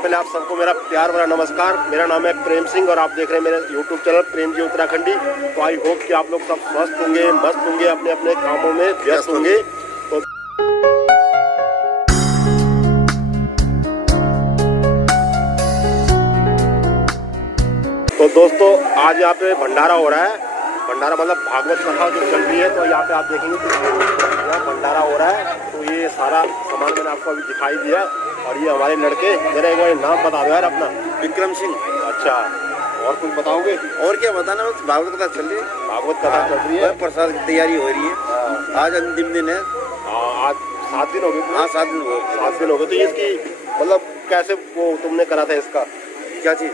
पहले आप सबको मेरा प्यार भरा नमस्कार। मेरा नाम है प्रेम सिंह और आप देख रहे हैं मेरे YouTube चैनल प्रेम जी उत्तराखंडी। तो आई होप कि आप लोग सब स्वस्थ होंगे, मस्त होंगे, अपने अपने कामों में व्यस्त होंगे। तो दोस्तों आज यहाँ पे भंडारा हो रहा है। भंडारा मतलब भागवत कथा जो चल रही है। तो यहाँ पे आप देखेंगे तो यहाँ भंडारा हो रहा है। तो ये सारा सामान मैंने आपको अभी दिखाई दिया। और ये हमारे लड़के, मेरा एक बार नाम बता दो यार अपना। विक्रम सिंह। अच्छा, और कुछ बताओगे? और क्या बताना, बस भागवत कथा चल रही है। भागवत कथा चल रही है, प्रसाद की तैयारी हो रही है। आज अंतिम दिन है। आज 7 दिन हो गए। हाँ 7 दिन हो गए। 7 दिन हो गए। तो इसकी मतलब कैसे वो तुमने करा था इसका, क्या चीज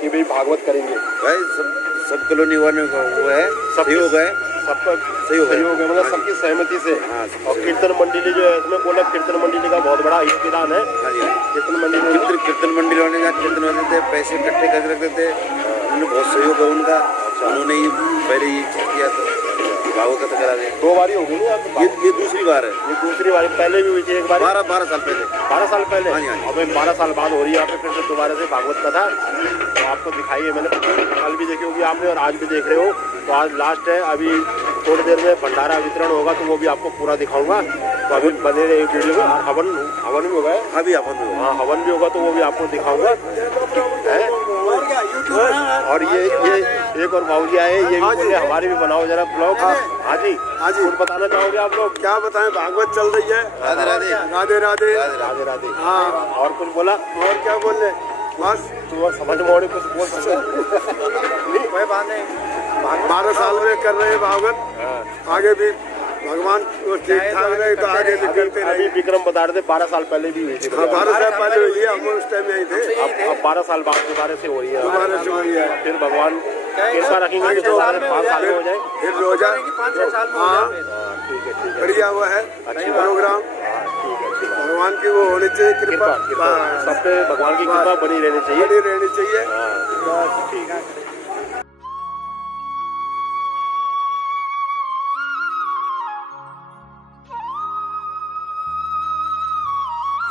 कि भाई भागवत करेंगे? भाई सब कॉलोनी वालों का वो है, सहयोग है, सबका सहयोग है, मतलब सबकी सहमति से। और कीर्तन मंडली जो है इसमें बोला, कीर्तन मंडली का बहुत बड़ा योगदान है। कीर्तन मंडली वाले कीर्तन वाले थे, पैसे इकट्ठे कर रखते थे, उन्होंने बहुत सहयोग है उनका। उन्होंने ही पहले ये किया था, भागवत कथा करा दे। 2 बारी हो गई ये दूसरी बार है। ये दूसरी बारी, पहले भी हुई थी एक बार 12 साल पहले। 12 साल पहले। हाँ। अब 12 साल बाद हो रही है यहाँ पे फिर से दोबारा से भागवत कथा। तो आपको दिखाई है, मैंने कल भी देखी होगी आपने और आज भी देख रहे हो। तो आज लास्ट है, अभी थोड़ी देर में भंडारा वितरण होगा तो वो भी आपको पूरा दिखाऊंगा। तो अभी बने रहे वीडियो में। हवन भी होगा। अभी हवन भी होगा तो वो भी आपको दिखाऊंगा। और ये एक और भाऊजी आए, ये भी बोले हमारे भी बनाओ जरा ब्लॉग। हाँ जी, कुछ बताना चाहोगे आप लोग? क्या बताएं, भागवत चल रही है। राधे राधे राधे राधे राधे राधे। हाँ, और कुछ बोला? और क्या बोलने, बस तुम समझ में कुछ बोल सकते? कोई बात नहीं। 12 साल में कर रहे हैं भागवत, आगे भी भगवान ठीक ठाक रहे तो आगे भी करते रहे। अभी विक्रम बता रहे थे 12 साल पहले भी हुई थी। 12 साल पहले हुई है, हम उस टाइम यही थे। अब 12 साल बाद दोबारा से हो रही है। दोबारा से हो रही है। फिर भगवान कृपा रखेंगे तो 5 साल में हो जाए। फिर रोजा। हाँ ठीक है। बढ़िया हुआ है प्रोग्राम। भगवान की वो होनी चाहिए कृपा, सब पे भगवान की कृपा बनी रहनी चाहिए। बस ठीक है।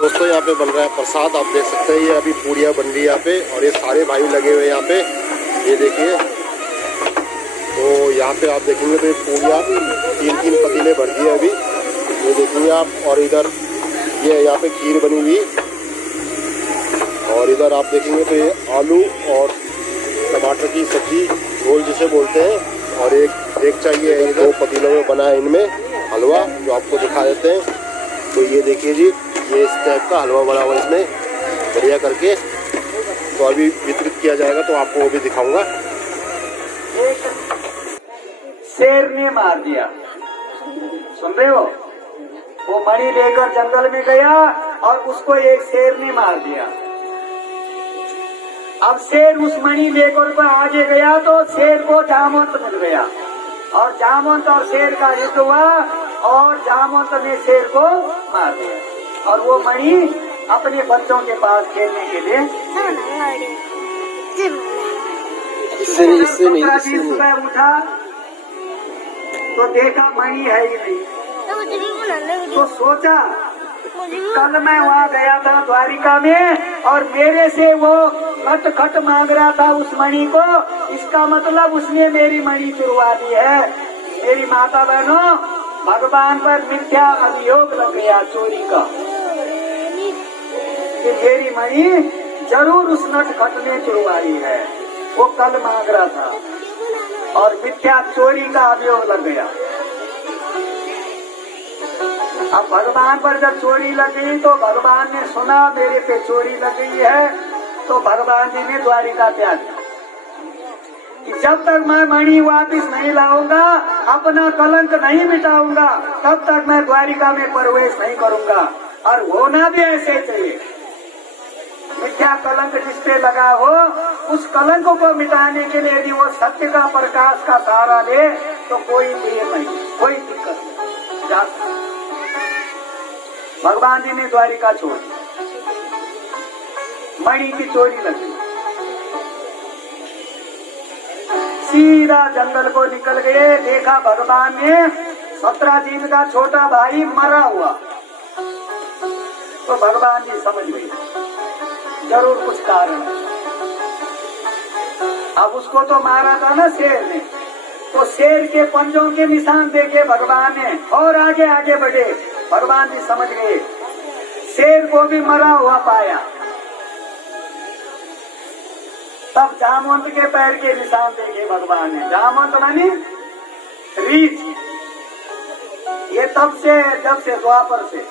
दोस्तों यहाँ पे बन रहा है प्रसाद, आप देख सकते हैं। ये अभी पूड़ियाँ बन रही है यहाँ पे और ये सारे भाई लगे हुए यहाँ पे, ये देखिए। तो यहाँ पे आप देखेंगे तो ये पूड़ियाँ 3 पतीले भर दिए अभी, ये देखेंगे आप। और इधर ये यहाँ पे खीर बनी हुई, और इधर आप देखेंगे तो ये आलू और टमाटर की सब्जी, झोल जिसे बोलते हैं। और एक चाहिए है, ये 2 पतीलों में बना है इनमें हलवा, जो आपको दिखा देते हैं। तो ये देखिए जी, ये इस टाइप का हलवा बना हुआ इसमें बढ़िया करके। तो अभी वितरित किया जाएगा तो आपको वो भी दिखाऊंगा। शेर ने मार दिया, सुन रहे हो? वो मणि लेकर जंगल में गया और उसको एक शेर ने मार दिया। अब शेर उस मणि लेकर को आगे गया तो शेर को जामवंत मिल गया और जामवंत और शेर का युद्ध हुआ और जामवंत ने शेर को मार दिया। और वो मणि अपने बच्चों के पास खेलने के लिए सुबह उठा तो देखा मणि है ही नहीं। तो सोचा कल मैं वहाँ गया था द्वारिका में और मेरे से वो नटखट मांग रहा था उस मणि को, इसका मतलब उसने मेरी मणि चुरवा दी है। मेरी माता बहनों, भगवान पर मिथ्या अभियोग लग गया चोरी का कि मेरी मणि जरूर उस नटखट ने चुरवाई है। वो कल मांग रहा था और मिथ्या चोरी का अभियोग लग गया। अब भगवान पर जब चोरी लग गई तो भगवान ने सुना मेरे पे चोरी लग गई है, तो भगवान जी ने द्वारिका त्याग कि जब तक मैं मणि वापिस नहीं लाऊंगा, अपना कलंक नहीं मिटाऊंगा, तब तक मैं द्वारिका में प्रवेश नहीं करूंगा। और होना भी ऐसे चाहिए। मिथ्या कलंक जिस पे लगा हो, उस कलंक को मिटाने के लिए यदि वो सत्य का प्रकाश का सहारा ले तो कोई देर नहीं, कोई दिक्कत नहीं। भगवान जी ने द्वारिका छोड़, मणि की चोरी लगी, सीधा जंगल को निकल गए। देखा भगवान ने 17 दिन का छोटा भाई मरा हुआ। तो भगवान जी समझ गए, जरूर कुछ कारण है। अब उसको तो मारा था ना शेर ने, तो शेर के पंजों के निशान देखे भगवान ने और आगे आगे बढ़े। भगवान भी समझ गए, शेर को भी मरा हुआ पाया। तब जामवंत के पैर के निशान देखे भगवान ने। जामवंत मानी रीछ। ये जब से द्वापर से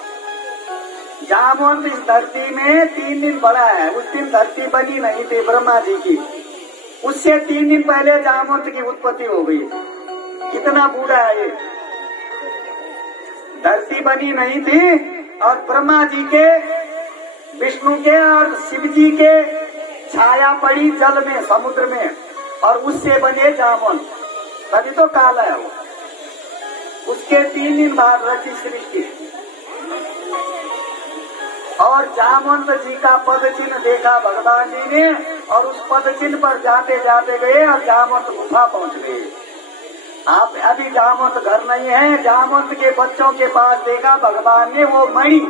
जामवंत इस धरती में 3 दिन बड़ा है। उस दिन धरती बनी नहीं थी ब्रह्मा जी की, उससे 3 दिन पहले जामवंत की उत्पत्ति हो गई। कितना बूढ़ा है ये। धरती बनी नहीं थी और ब्रह्मा जी के, विष्णु के और शिव जी के छाया पड़ी जल में, समुद्र में, और उससे बने जामवंत। तभी तो काला है वो। उसके 3 दिन बाद रची सृष्टि। और जामवंत जी का पद चिन्ह देखा भगवान जी ने, और उस पद चिन्ह पर जाते जाते गए और जामवंत गुफा पहुंच गए। आप अभी जामवंत घर नहीं है, जामवंत के बच्चों के पास देखा भगवान ने वो मणि,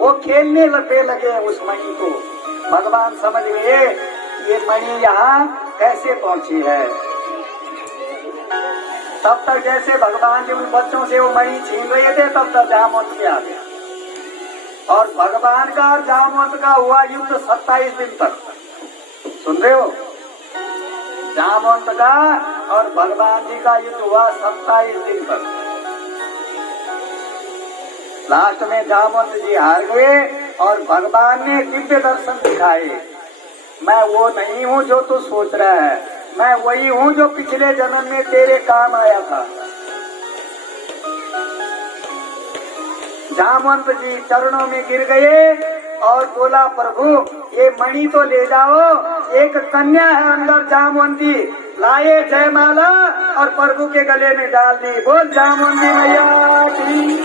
वो खेलने लगे उस मणि को। भगवान समझ गए ये मणि यहाँ कैसे पहुंची है। तब तक जैसे भगवान जी उन बच्चों से वो मणि छीन रहे थे, तब तक जामवंत के आ गया। और भगवान का और जामवंत का हुआ युद्ध 27 दिन तक। सुन रहे हो? जामवंत का और भगवान जी का युद्ध हुआ 27 दिन तक। लास्ट में जामवंत जी हार गए और भगवान ने दिव्य दर्शन दिखाए। मैं वो नहीं हूँ जो तू सोच रहा है, मैं वही हूँ जो पिछले जन्म में तेरे काम आया था। जामवंत जी चरणों में गिर गए और बोला, प्रभु ये मणि तो ले जाओ। एक कन्या है अंदर जामवंती, लाए जयमाला और प्रभु के गले में डाल दी। बोल जामवंती मैया की।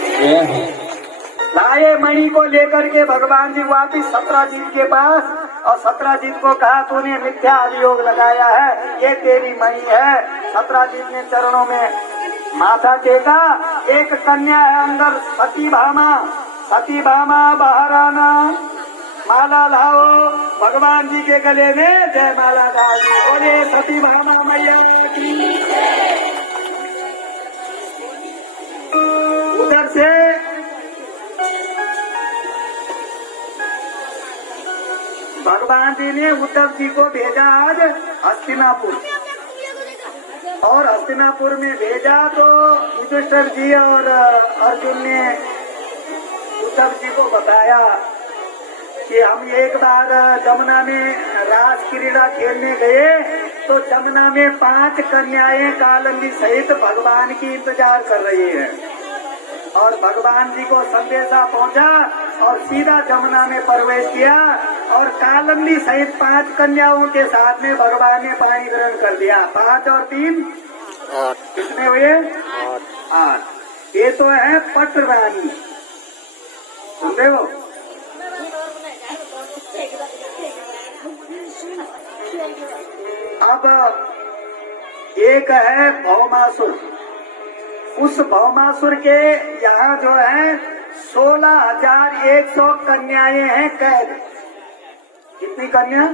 लाए मणि को लेकर के भगवान जी वापिस सत्राजीत के पास, और सत्राजीत को कहा तूने मिथ्या अभियोग लगाया है, ये तेरी मणि है। सत्राजीत ने चरणों में माथा टेका। एक कन्या है अंदर सती भामा बाहर आना, माला लाओ। भगवान जी के गले में जय माला डाल दी। बोले सती भामा मैया की। उधर से भगवान जी ने उद्धव जी को भेजा आज हस्तिनापुर, और हस्तिनापुर में भेजा तो युधिष्ठिर जी और अर्जुन ने उद्धव जी को बताया कि हम एक बार जमुना में रास क्रीड़ा खेलने गए, तो जमुना में 5 कन्याएं कालंदी सहित भगवान की इंतजार कर रही है। और भगवान जी को संदेशा पहुंचा और सीधा जमुना में प्रवेश किया, और कालंदी सहित 5 कन्याओं के साथ में भगवान ने पानी ग्रहण कर दिया। 5 और 3 8 कितने हुए? 8। ये तो है पट रानी। सुन रहे हो? अब एक है भौमासुर। उस भौमासुर के यहाँ जो है 16,100 कन्याएं हैं कैद। कितनी कन्या?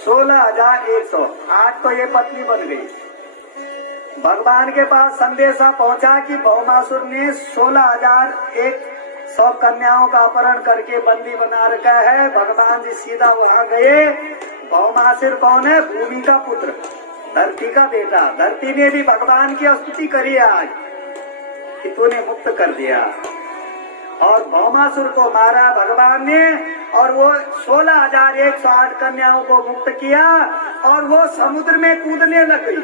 16,100। आज तो ये पत्नी बन गई। भगवान के पास संदेशा पहुंचा कि भौमासुर ने 16,100 कन्याओं का अपहरण करके बंदी बना रखा है। भगवान जी सीधा वहां गए। भौमासुर कौन है? भूमि का पुत्र, धरती का बेटा। धरती ने भी भगवान की स्तुति करी आज कि तूने मुक्त कर दिया। और भौमासुर को मारा भगवान ने, और वो 16,108 कन्याओं को मुक्त किया, और वो समुद्र में कूदने लग गई।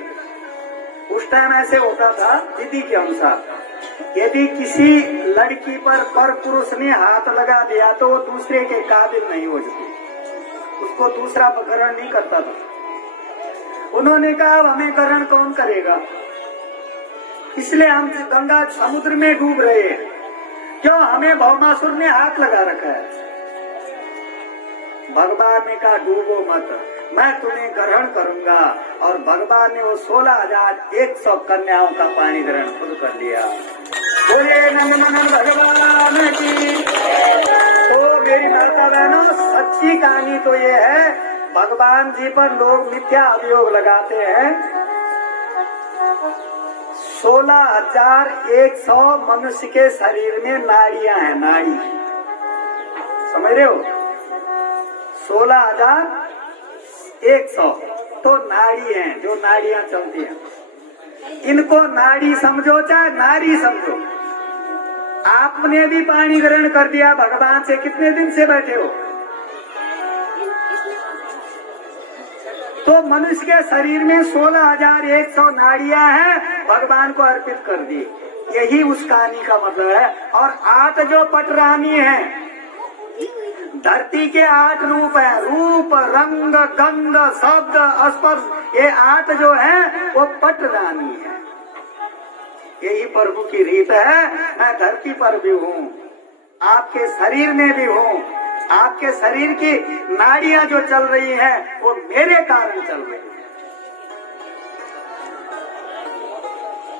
उस टाइम ऐसे होता था विधि के अनुसार, यदि किसी लड़की पर पुरुष ने हाथ लगा दिया तो वो दूसरे के काबिल नहीं हो जाती, उसको दूसरा ग्रहण नहीं करता था। उन्होंने कहा अब हमें ग्रहण कौन करेगा, इसलिए हम गंगा समुद्र में डूब रहे हैं। क्यों? हमें भौमासुर ने हाथ लगा रखा है। भगवान ने कहा डूबो मत, मैं तुम्हें ग्रहण करूंगा। और भगवान ने वो 16,100 कन्याओं का पानी ग्रहण खुद कर लिया। बोले नंदनंदन भगवान की। तो मेरी माता बहनों, सच्ची कहानी तो ये है, भगवान जी पर लोग मिथ्या अभियोग लगाते हैं। 16,100 मनुष्य के शरीर में नाड़ियां हैं, नाड़ी, समझ रहे हो? 16,100 तो नाड़ी हैं, जो नाड़ियां चलती हैं। इनको नाड़ी समझो चाहे नारी समझो। आपने भी पानी ग्रहण कर दिया भगवान से, कितने दिन से बैठे हो? तो मनुष्य के शरीर में 16,100 नाड़ियां हैं, भगवान को अर्पित कर दी। यही उस कहानी का मतलब है। और 8 जो पटरानी है, धरती के 8 रूप है, रूप रंग गंध शब्द स्पर्श, ये 8 जो है वो पटरानी है। यही प्रभु की रीत है। मैं धरती पर भी हूँ, आपके शरीर में भी हूँ। आपके शरीर की नाड़ियां जो चल रही हैं वो मेरे कारण चल रही है।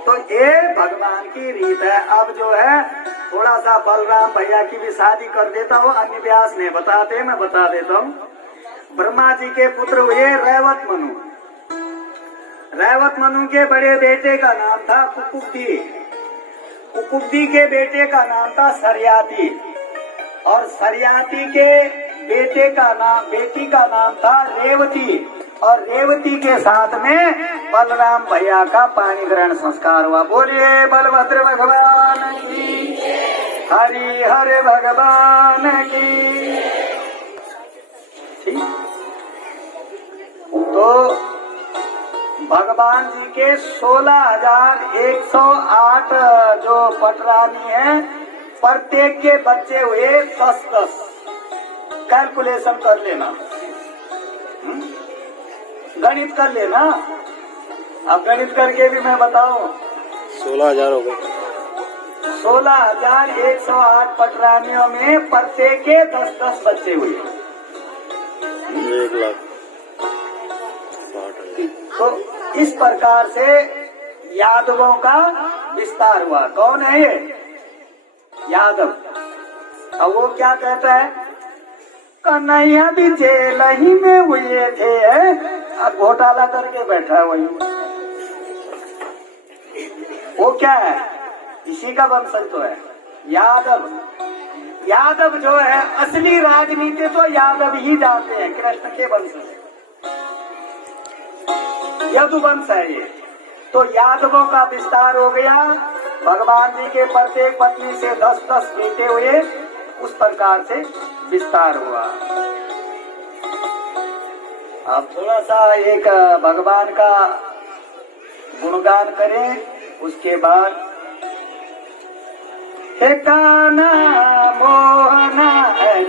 तो ये भगवान की रीत है। अब जो है थोड़ा सा बलराम भैया की भी शादी कर देता हूँ, अन्य व्यास नहीं बताते, मैं बता देता हूँ। ब्रह्मा जी के पुत्र हुए रैवत मनु। रैवत मनु के बड़े बेटे का नाम था कुकुब्दी। कुकुब्दी के बेटे का नाम था सरयाती, और सरयाती के बेटी का नाम था रेवती, और रेवती के साथ में बलराम भैया का पानी ग्रहण संस्कार हुआ। बोलिए बलभद्र भगवान की, हरि हरे भगवान की। ठीक, तो भगवान जी के 16,108 जो पटरानी हैं, प्रत्येक के बच्चे हुए 10-10। कैलकुलेशन कर लेना, गणित कर लेना। अब गणित करके भी मैं बताऊं, 16,000 हो गए। 16,108 पटरानियों में प्रत्येक के 10-10 बच्चे हुए। 1,60,000। तो इस प्रकार से यादवों का विस्तार हुआ। कौन है ये यादव? अब वो क्या कहता है, कन्हैया भी जेल ही में हुए थे, अब घोटाला करके बैठा है वही। वो क्या है, इसी का वंशज तो है यादव। यादव जो है असली राजनीति तो यादव ही जानते हैं, कृष्ण के वंश से यदुवंश है ये। तो यादवों का विस्तार हो गया। भगवान जी के प्रत्येक पत्नी से 10-10 बेटे हुए, उस प्रकार से विस्तार हुआ। अब थोड़ा सा एक भगवान का गुणगान करें, उसके बाद हे कान्हा मोहना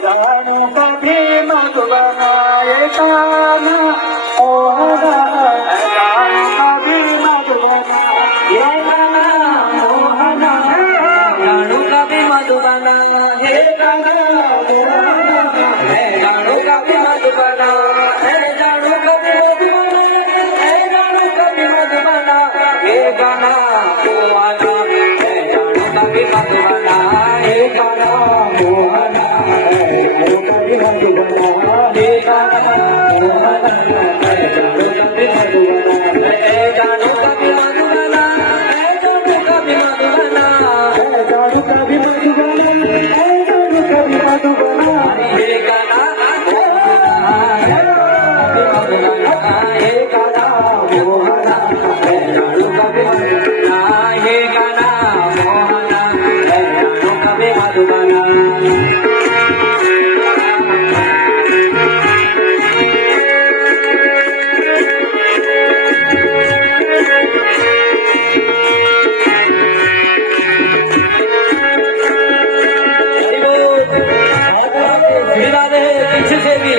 जानू कभी मधुबना, हे कान्हा मोहना जानू कभी मधुबना, हे कान्हा मोहना जानू कभी मधुबना, हे कान्हा मोहना जानू कभी मधुबना, हे जानू कभी मधुबना, हे जानू कभी मधुबना, हे कान्हा मोहना कभी मधुबना, हे कान्हा मोहना कभी मधुबना, हे कान्हा मोहना कभी मधुबना, हे जानू कभी मधुबना, हे जानू कभी मधुबना, हे जानू कभी मधुबना, हे जानू कभी मधुबना, हे कान्हा मोहना कभी मधुबना, हे कान्हा मोहना हे जानू कभी मधुबना, हे कान्हा मोहना हे जानू कभी मधुबना। पीछे से भी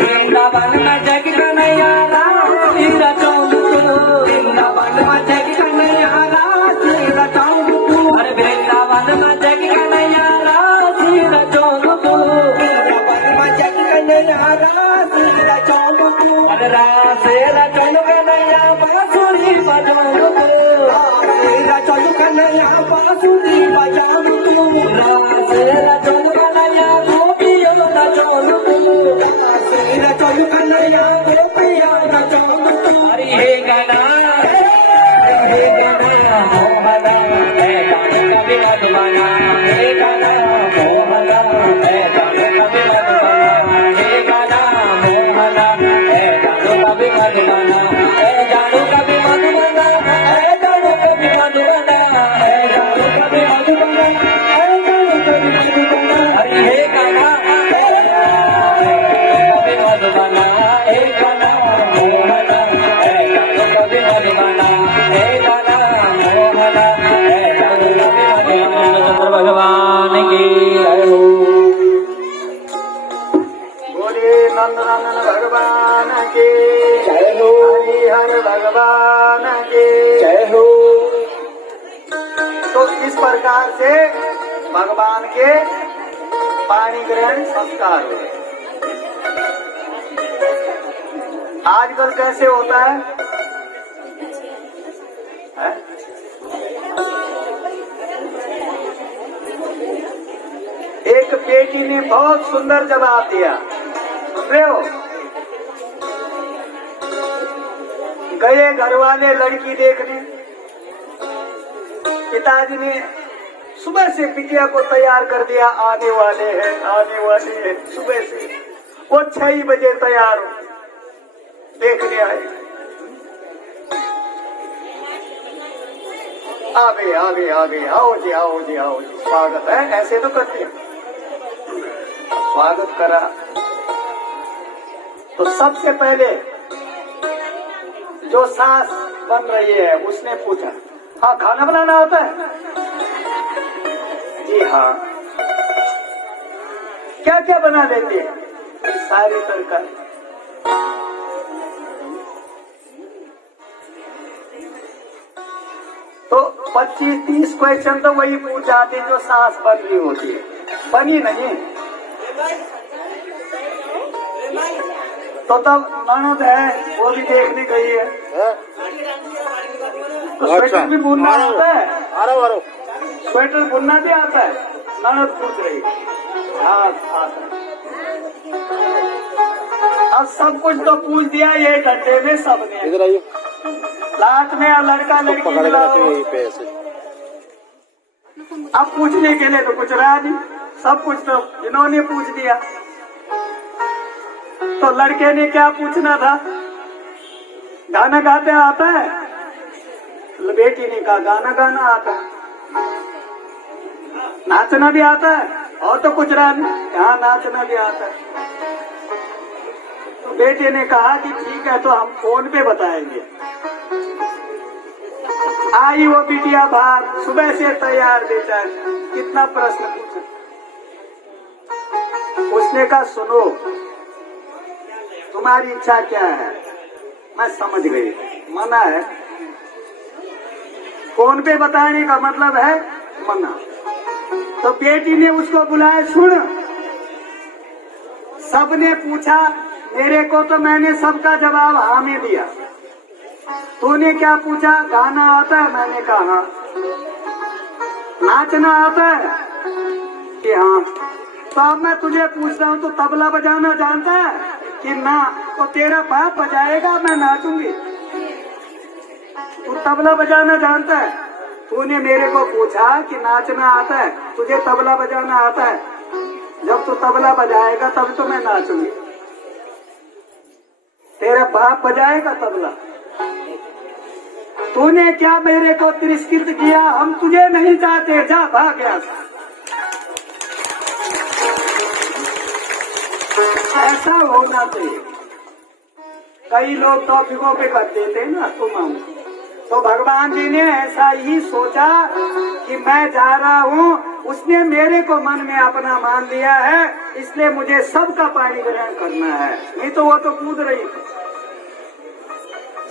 वृंदावन में जग कन्हैया रास रचाऊं, वृंदावन में जग कन्हैया रास रचाऊं, अरे वृंदावन में जग कन्हैया रास रचाऊं, वृंदावन में जग कन्हैया रास रचाऊं, अरे रासेरा चलू कन्हैया बांसुरी बजाओ रासेरा चलू कन्हैया बांसुरी बजाओ रासेरा चलू कन्हैया गोपियों नचाओ रासेरा चलू कन्हैया गोपियों नचाओ हरि हे गाना मोहना है गाना कभी मत बना हे गाना मोहना है गाना कभी मत बना हे गाना मोहना है गाना कभी मत बना हे गाना कभी मत बना हे गाना कभी मत बना हे गाना कभी मत बना हे गाना कभी मत बना हरि हे गाना कभी मत बना हे गाना मोहना है गाना कभी मत बना हे गाना मोहना है गाना कभी मत बना चंद्र भगवान की जय हो बोलिए नंदनंदन भगवान के जय हो हरिहर भगवान के जय हो। तो इस प्रकार से भगवान के पाणी ग्रहण संस्कार हुए। आजकल कैसे होता है? एक बेटी ने बहुत सुंदर जवाब दिया, सुन रहे हो? गए घर वाले लड़की देखने, पिताजी ने सुबह से बिटिया को तैयार कर दिया, आने वाले हैं सुबह से वो 6 बजे तैयार हो देखने आए। आ गए आओ जी स्वागत है, ऐसे तो करते हैं। स्वागत करा तो सबसे पहले जो सास बन रही है उसने पूछा, हाँ खाना बनाना होता है? जी हाँ। क्या क्या बना लेते हैं? सारी तरकारी। तो 25-30 क्वेश्चन तो वही पूछ जाते जो सास बन रही होती है, बनी नहीं। तो तब ननद है वो भी देखने गई है, तो स्वेटर भी बुनना आता है, स्वेटर बुनना भी आता है। ननद पूछ रही आता है। अब सब कुछ तो पूछ दिया 1 घंटे में सबने। इधर आइए। लास्ट में लड़का लड़की अब पूछने के लिए तो कुछ रहा नहीं, सब कुछ तो इन्होंने पूछ दिया। तो लड़के ने क्या पूछना था? गाना गाते आता है? बेटी ने कहा गाना गाना आता है। नाचना भी आता है? और तो कुछ रहा नहीं, हाँ नाचना भी आता है। तो बेटे ने कहा कि ठीक है तो हम फोन पे बताएंगे। आई वो बिटिया बाहर, सुबह से तैयार बेटा, कितना प्रश्न पूछा। उसने कहा सुनो तुम्हारी इच्छा क्या है? मैं समझ गई, मना है। फोन पे बताने का मतलब है मना। तो बेटी ने उसको बुलाया, सुन सबने पूछा मेरे को, तो मैंने सबका जवाब हाँ में दिया। तूने क्या पूछा? गाना आता है? मैंने कहा हाँ। नाचना आता है? कि हाँ। तो अब मैं तुझे पूछ रहा हूँ तो तबला बजाना जानता है कि ना? तो तेरा बाप बजाएगा, मैं नाचूंगी। तू तबला बजाना जानता है? तूने मेरे को पूछा कि नाचना आता है, तुझे तबला बजाना आता है? जब तू तबला बजाएगा तब तो मैं नाचूंगी। तेरा बाप बजाएगा तबला। तूने क्या मेरे को तिरस्कृत किया? हम तुझे नहीं चाहते, जा भाग यहाँ से। ऐसा होना चाहिए। कई लोग टॉपिकों पे कर देते हैं ना, तो भगवान जी ने ऐसा ही सोचा कि मैं जा रहा हूँ, उसने मेरे को मन में अपना मान लिया है, इसलिए मुझे सबका पानी ग्रहण करना है। नहीं तो वो तो कूद रही थी,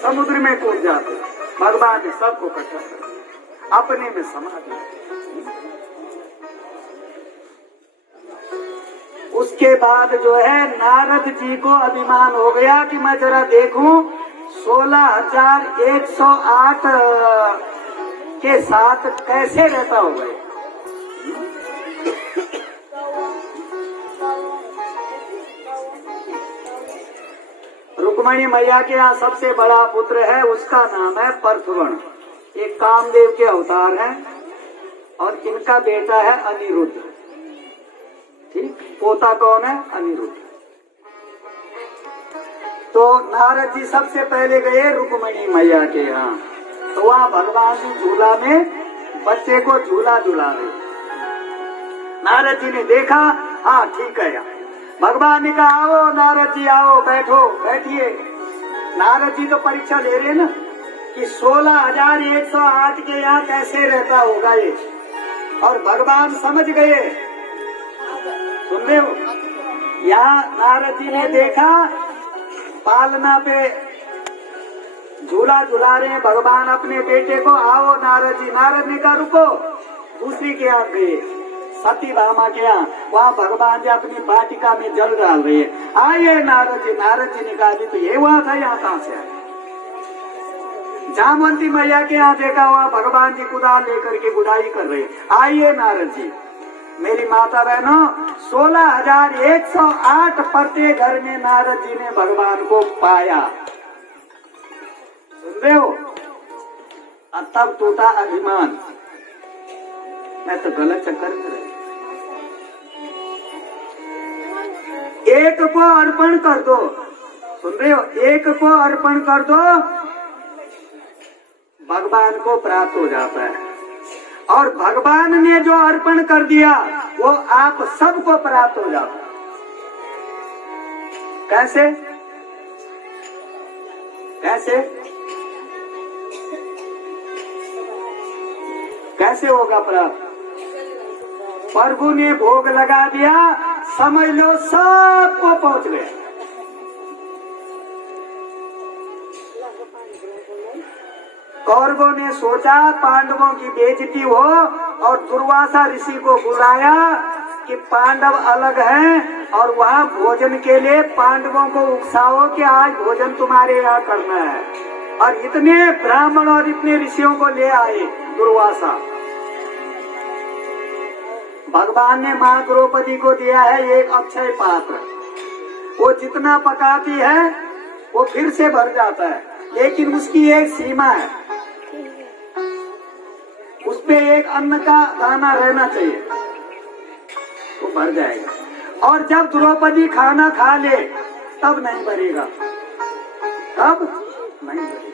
समुद्र में कूद जाते। भगवान ने सबको इकट्ठा कर अपने में समा दिया। उसके बाद जो है नारद जी को अभिमान हो गया कि मैं जरा देखूं 16,108 के साथ कैसे रहता होगा। रुक्मणी मैया के यहाँ सबसे बड़ा पुत्र है, उसका नाम है परथवण। एक कामदेव के अवतार हैं और इनका बेटा है अनिरुद्ध। ठीक, पोता कौन है? अनिरुद्ध। तो नारद जी सबसे पहले गए रुक्मणी मैया के यहाँ, तो वहाँ भगवान जी झूला में बच्चे को झूला झूला रहे। नारद जी ने देखा, हाँ ठीक है। भगवान ने कहा आओ नारद जी आओ, बैठो, बैठिए। नारद जी तो परीक्षा ले रहे ना कि 16,108 के यहाँ कैसे रहता होगा ये, और भगवान समझ गए। सुन रहे हो? यहाँ नारद जी ने देखा पालना पे झूला झूला रहे हैं भगवान अपने बेटे को, आओ नारद जी। नारद ने कहा रुको, दूसरी के यहाँ गए, सती भामा के यहाँ, वहाँ भगवान जी अपनी वाटिका में जल डाल रहे हैं। आइए नारद जी। नारद जी ने कहा जी तो ये हुआ था, यहाँ कहाँ से आए? जामवंती मैया के यहाँ देखा, वहाँ भगवान जी कुदाल लेकर के गुड़ाई कर रहे। आइए नारद जी। मेरी माता बहनों 16,108 प्रत्येक घर में नारद जी ने भगवान को पाया। सुन रहे हो? और तब टूटा अभिमान, मैं तो गलत चक्कर में रही। एक को अर्पण कर दो, सुन रहे हो? एक को अर्पण कर दो, भगवान को प्राप्त हो जाता है। और भगवान ने जो अर्पण कर दिया वो आप सबको प्राप्त हो जाता है। कैसे? कैसे? कैसे होगा प्राप्त? प्रभु ने भोग लगा दिया, समझ लो सबको पहुंच गया। कौरवों ने सोचा पांडवों की बेइज्जती हो और दुर्वासा ऋषि को बुलाया कि पांडव अलग हैं और वहाँ भोजन के लिए पांडवों को उकसाओ कि आज भोजन तुम्हारे यहाँ करना है। और इतने ब्राह्मण और इतने ऋषियों को ले आए दुर्वासा। भगवान ने माँ द्रौपदी को दिया है एक अक्षय पात्र, वो जितना पकाती है वो फिर से भर जाता है, लेकिन उसकी एक सीमा है, उसपे एक अन्न का दाना रहना चाहिए, वो भर जाएगा। और जब द्रौपदी खाना खा ले तब नहीं भरेगा, तब नहीं भरेगा।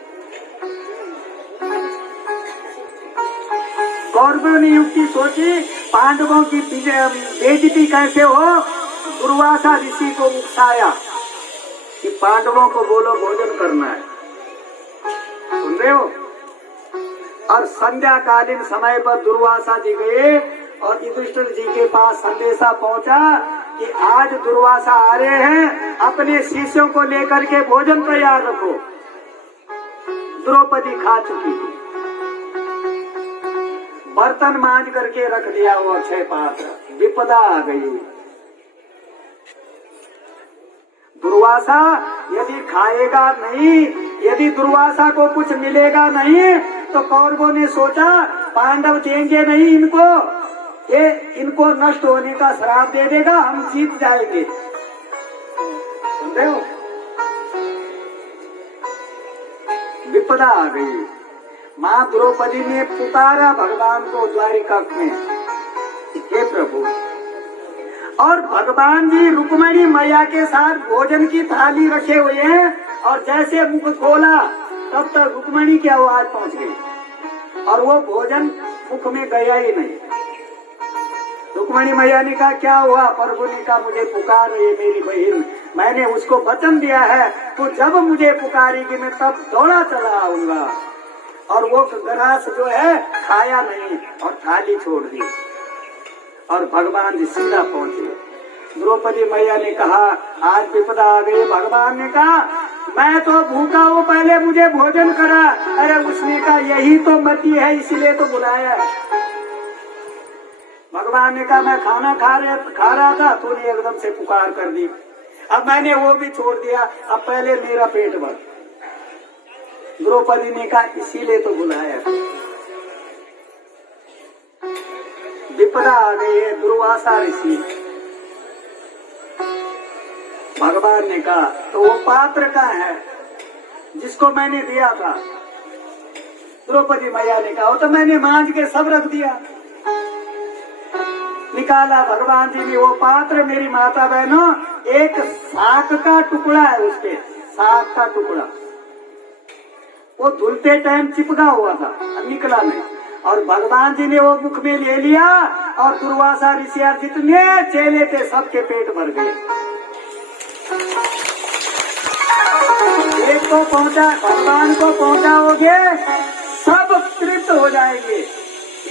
कौरवों ने युक्ति सोची पांडवों की बेइज्जती कैसे हो, दुर्वासा ऋषि को उकसाया कि पांडवों को बोलो भोजन करना है। सुन रहे हो? और संध्या कालीन समय पर दुर्वासा जी गए और युधिष्ठिर जी के पास संदेशा पहुंचा कि आज दुर्वासा आ रहे हैं, अपने शिष्यों को लेकर के भोजन तैयार रखो। द्रौपदी खा चुकी थी, बर्तन मांज करके रख दिया वो अक्षय पात्र। विपदा आ गई। दुर्वासा यदि खाएगा नहीं, यदि दुर्वासा को कुछ मिलेगा नहीं तो कौरवों ने सोचा पांडव देंगे नहीं इनको, ये इनको नष्ट होने का श्राप दे देगा, हम जीत जाएंगे। सुन रहे हो? विपदा आ गई। माँ द्रौपदी ने पुकारा भगवान को द्वारिका में, हे प्रभु। और भगवान जी रुक्मणी मैया के साथ भोजन की थाली रखे हुए हैं और जैसे मुख खोला तब तक रुक्मणी की आवाज पहुंच गई और वो भोजन मुख में गया ही नहीं। रुक्मणी मैया ने कहा क्या हुआ? प्रभु ने कहा मुझे पुकार रही है मेरी बहन, मैंने उसको वचन दिया है तो जब मुझे पुकारेगी मैं तब दौड़ा चला आऊंगा। और वो ग्रास जो है खाया नहीं और थाली छोड़ दी और भगवान जी सीधा पहुंचे। द्रौपदी मैया ने कहा आज विपदा आ गई। भगवान ने कहा मैं तो भूखा हूँ, पहले मुझे भोजन करा। अरे उसने कहा यही तो मति है, इसलिए तो बुलाया। भगवान ने कहा मैं खाना खा रहा था, तूने एकदम से पुकार कर दी, अब मैंने वो भी छोड़ दिया, अब पहले मेरा पेट भर। द्रौपदी ने कहा इसीलिए तो बुलाया, विपदा आ गई है, दुर्वासा ऋषि। भगवान ने कहा तो वो पात्र का है जिसको मैंने दिया था। द्रौपदी मैया ने कहा वो तो मैंने मांझ के सब रख दिया। निकाला भगवान जी ने वो पात्र, मेरी माता बहनों, एक साग का टुकड़ा है, उसके साग का टुकड़ा, वो धुलते टाइम चिपका हुआ था, निकला नहीं, और भगवान जी ने वो मुख में ले लिया, और दुर्वासा ऋषि जितने चेले थे सबके पेट भर गए। एक को पहुंचा, भगवान को पहुंचाओगे सब तृप्त हो जाएंगे।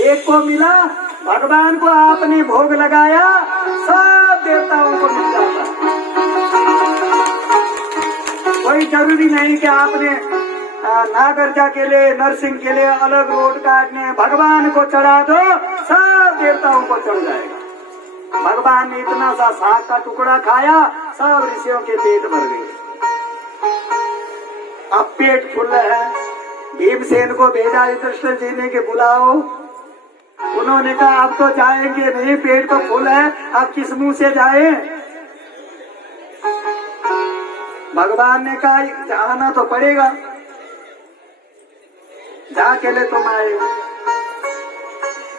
एक को मिला, भगवान को आपने भोग लगाया, सब देवताओं को मिल जाता। कोई जरूरी नहीं कि आपने नागरजा के लिए, नरसिंह के लिए अलग रोड काटने, भगवान को चढ़ा दो, सब देवताओं को चढ़ जाएगा। भगवान ने इतना सा साग का टुकड़ा खाया, सब ऋषियों के पेट भर गए। अब पेट फुल है, भीमसेन को भेजा युधिष्ठिर जी ने कि बुलाओ। उन्होंने कहा अब तो जाएंगे नहीं, पेट तो फुल है, अब किस मुंह से जाए। भगवान ने कहा जाना तो पड़ेगा, जाके ले तुम आए।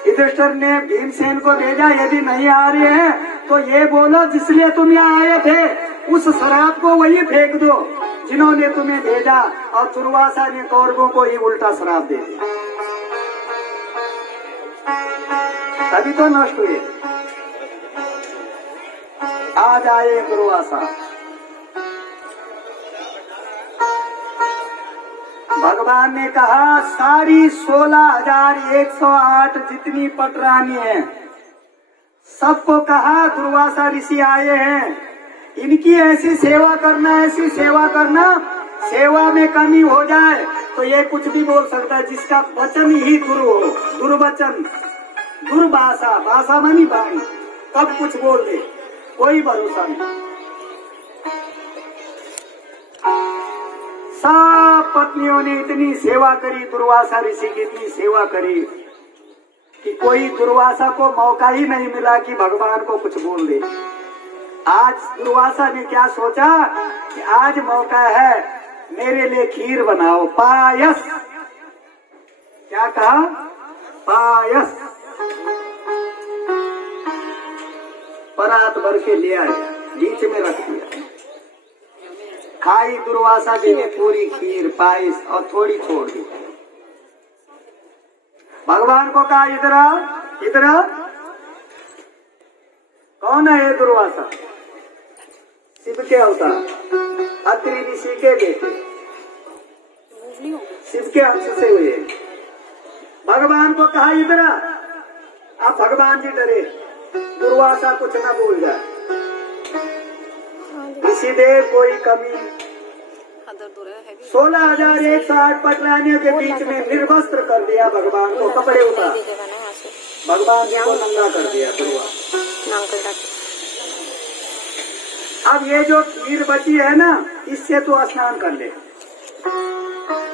युधिष्ठिर ने भीमसेन को भेजा, यदि नहीं आ रहे हैं तो ये बोलो जिसलिए तुम यहाँ आए थे उस शराब को वही फेंक दो जिन्होंने तुम्हें भेजा। और दुर्वासा ने कौरवों को ही उल्टा शराब दे दिया, तभी तो नष्ट हुए। आज आए दुर्वासा। भगवान ने कहा सारी 16,108 जितनी पटरानी है सबको कहा दुर्वासा ऋषि आए हैं, इनकी ऐसी सेवा करना, ऐसी सेवा करना, सेवा में कमी हो जाए तो ये कुछ भी बोल सकता है, जिसका वचन ही दुर हो, दुर्वचन, दुर्भाषा, भाषा मानी वाणी, कब कुछ बोल दे, कोई भरोसा नहीं। सब पत्नियों ने इतनी सेवा करी, दुर्वासा ऋषि की इतनी सेवा करी कि कोई दुर्वासा को मौका ही नहीं मिला कि भगवान को कुछ बोल दे। आज दुर्वासा ने क्या सोचा कि आज मौका है, मेरे लिए खीर बनाओ, पायस। क्या कहा? पायस। परात भर के ले आया, बीच में रख दिया, खाई दुर्वासा जी ने पूरी खीर, पायस, और थोड़ी छोड़ दी। भगवान को कहा इधर आओ, इधर आओ। कौन है ये दुर्वासा? शिव के अवतार, अत्रि ऋषि के बेटे, शिव के अंश से हुए। भगवान को कहा इधर आ। अब भगवान जी डरे, दुर्वासा कुछ न भूल जाए, ऋषिदेव कोई कमी। 16,108 पटरानियों के बीच में निर्वस्त्र कर दिया भगवान को, कपड़े उतार, भगवान जी को नंगा कर दिया दुर्वासा। अब ये जो खीर बची है ना, इससे तो स्नान कर ले।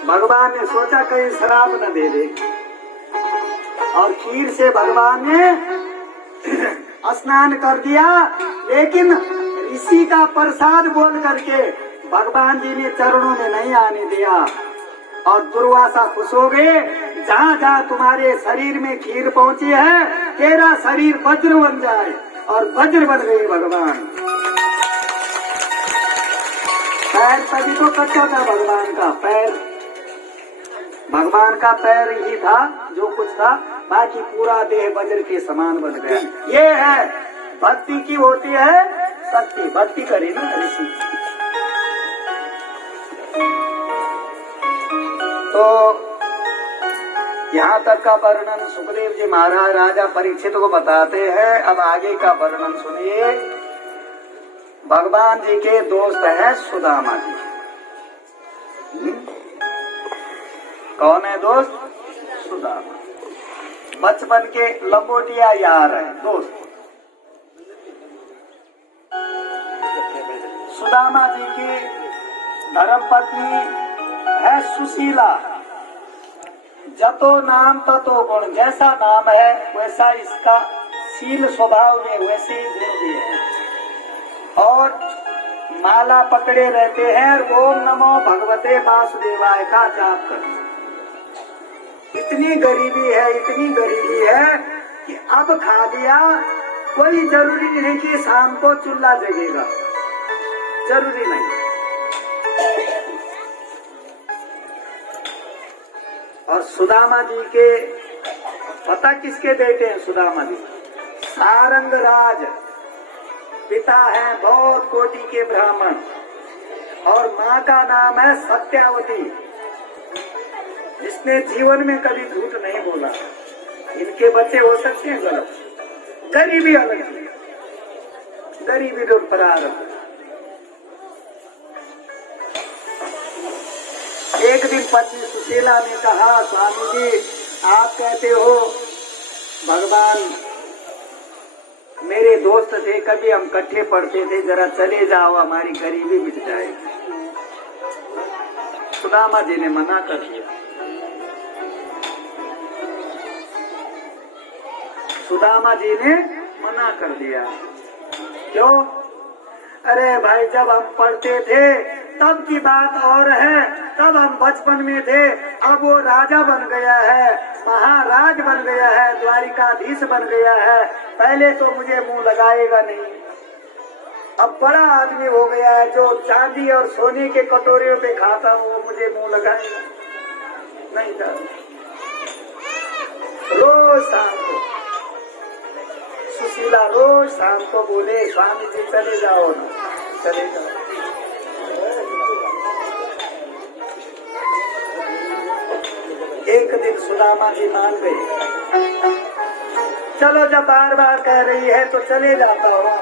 भगवान ने सोचा कहीं शराब न दे दे, और खीर से भगवान ने स्नान कर दिया। लेकिन ऋषि का प्रसाद बोल करके भगवान जी ने चरणों में नहीं आने दिया, और दुर्वासा खुश हो गए। जहाँ जहाँ तुम्हारे शरीर में खीर पहुँची है, तेरा शरीर वज्र बन जाए, और वज्र बन गए भगवान। पैर तभी तो कच्चा था भगवान का पैर, भगवान का पैर ही था जो कुछ था, बाकी पूरा देह वज्र के समान बन गया। ये है भक्ति की होती है शक्ति। भक्ति करे ना ऋषि। तो यहाँ तक का वर्णन सुखदेव जी महाराज राजा परीक्षित को बताते हैं। अब आगे का वर्णन सुनिए। भगवान जी के दोस्त है सुदामा जी। कौन है दोस्त? सुदामा। बचपन के लंगोटिया यार है दोस्त। सुदामा जी की धर्मपत्नी है सुशीला। जतो नाम ततो गुण, जैसा नाम है वैसा इसका शील स्वभाव में वैसे ही गुण भी है। और माला पकड़े रहते हैं और ओम नमो भगवते वासुदेवाय का जाप करते। इतनी गरीबी है कि अब खा लिया, कोई जरूरी नहीं कि शाम को चूल्हा जगेगा, जरूरी नहीं। और सुदामा जी के पता किसके बेटे हैं? सुदामा जी सारंग राज पिता है, बहुत कोटि के ब्राह्मण, और माँ का नाम है सत्यावती, जिसने जीवन में कभी झूठ नहीं बोला। इनके बच्चे हो सकते हैं गलत, गरीबी अलग है, गरीबी तो प्रारंभ। एक दिन पत्नी सुशीला ने कहा, स्वामी जी आप कहते हो भगवान मेरे दोस्त थे, कभी हम इकट्ठे पढ़ते थे, जरा चले जाओ हमारी गरीबी मिट जाएगी। सुदामा जी ने मना कर दिया। सुदामा जी ने मना कर दिया। क्यों? अरे भाई जब हम पढ़ते थे तब की बात और है, तब हम बचपन में थे, अब वो राजा बन गया है, महाराज बन गया है, द्वारिकाधीश बन गया है, पहले तो मुझे मुंह लगाएगा नहीं। अब बड़ा आदमी हो गया है, जो चांदी और सोने के कटोरियों पे खाता हूँ वो मुझे मुंह लगाएगा नहीं था। रोज शाम को सुशीला रोज शाम को बोले, स्वामी जी चले जाओ ना, चले जाओ। एक दिन सुदामा जी मान गए, चलो जब बार बार कह रही है तो चले जाता हूँ,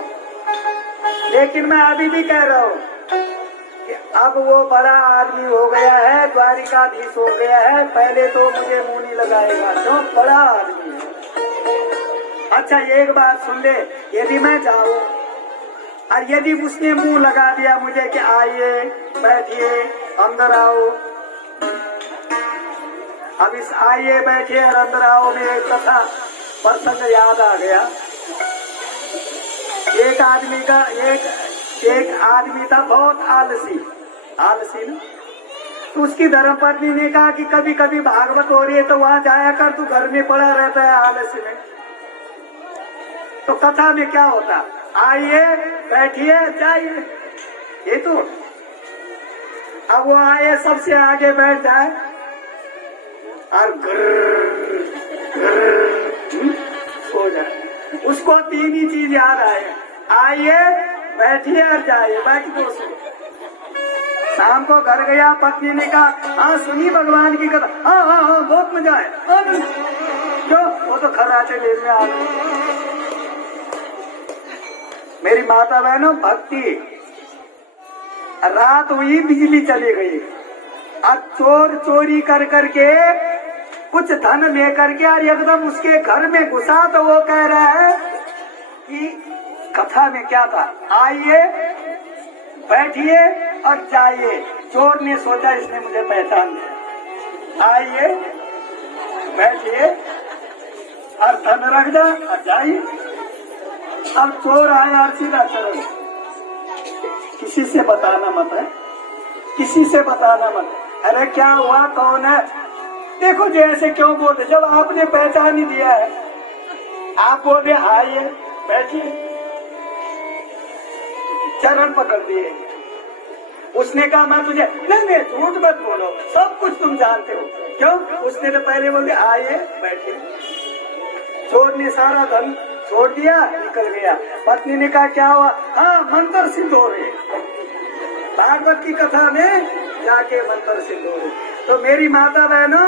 लेकिन मैं अभी भी कह रहा हूँ कि अब वो बड़ा आदमी हो गया है, द्वारिकाधीश हो गया है, पहले तो मुझे मुंह नहीं लगाएगा, क्यों? बड़ा आदमी है। अच्छा एक बात सुन ले, यदि मैं जाऊं और यदि उसने मुंह लगा दिया मुझे कि आइए बैठिए अंदर आओ, अब इस आइए बैठिए और अंदर आओ में एक कथा प्रसंग याद आ गया। एक आदमी का एक आदमी था बहुत आलसी ना, तो उसकी धर्मपत्नी ने कहा कि कभी कभी भागवत हो रही है तो वहां जाया कर, तू घर में पड़ा रहता है आलसी में। तो कथा में क्या होता, आइए बैठिए जाइए, ये तो। अब वो आए सबसे आगे बैठ जाए और सो जाए। उसको तीन ही चीज याद आए, आइए बैठिए और जाइए, बाकी तो सो। शाम को घर गया, पत्नी ने कहा हाँ सुनी भगवान की कथा, हाँ हाँ हाँ बहुत मजा है। क्यों? वो तो खराटे लेन में आ गए। मेरी माता बहनों भक्ति, रात हुई बिजली चली गई, अब चोर चोरी कर करके कुछ धन लेकर के और एकदम उसके घर में घुसा, तो वो कह रहा है कि कथा में क्या था, आइए बैठिए और जाइए। चोर ने सोचा इसने मुझे पहचान लिया, आइए बैठिए और धन रख दो और जाइए। अब चोर आया और सीधा चलो, किसी से बताना मत है, किसी से बताना मत। अरे क्या हुआ, कौन है? देखो जी ऐसे क्यों बोलते, जब आपने पहचान ही दिया है। आप बोले आइए बैठिए, चरण पकड़ दिए। उसने कहा मैं तुझे, नहीं झूठ मत बोलो, सब कुछ तुम जानते हो। क्यों? उसने तो पहले बोले आइए बैठिए। चोर ने सारा धन छोड़ दिया, निकल गया। पत्नी ने कहा क्या हुआ? हाँ मंत्र सिद्ध हो रहे, भागवत की कथा में जाके मंत्र सिद्ध हो रहे। तो मेरी माता बहनों,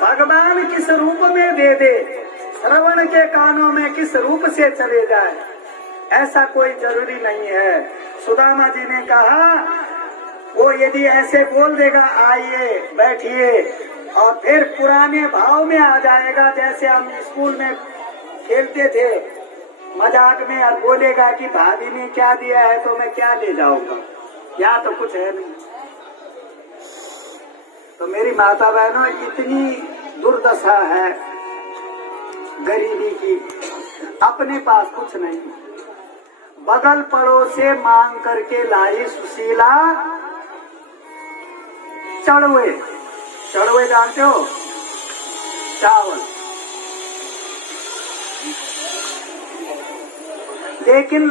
भगवान किस रूप में दे दे, श्रवण के कानों में किस रूप से चले जाए, ऐसा कोई जरूरी नहीं है। सुदामा जी ने कहा वो यदि ऐसे बोल देगा आइए बैठिए और फिर पुराने भाव में आ जाएगा। जैसे हम स्कूल में खेलते थे मजाक में, और बोलेगा कि भाभी ने क्या दिया है तो मैं क्या ले जाऊंगा, यहाँ तो कुछ है नहीं। तो मेरी माता बहनों, इतनी दुर्दशा है गरीबी की, अपने पास कुछ नहीं। बगल पड़ोस से मांग करके लाई सुशीला चढ़वे। चढ़वे जानते हो? चावल। लेकिन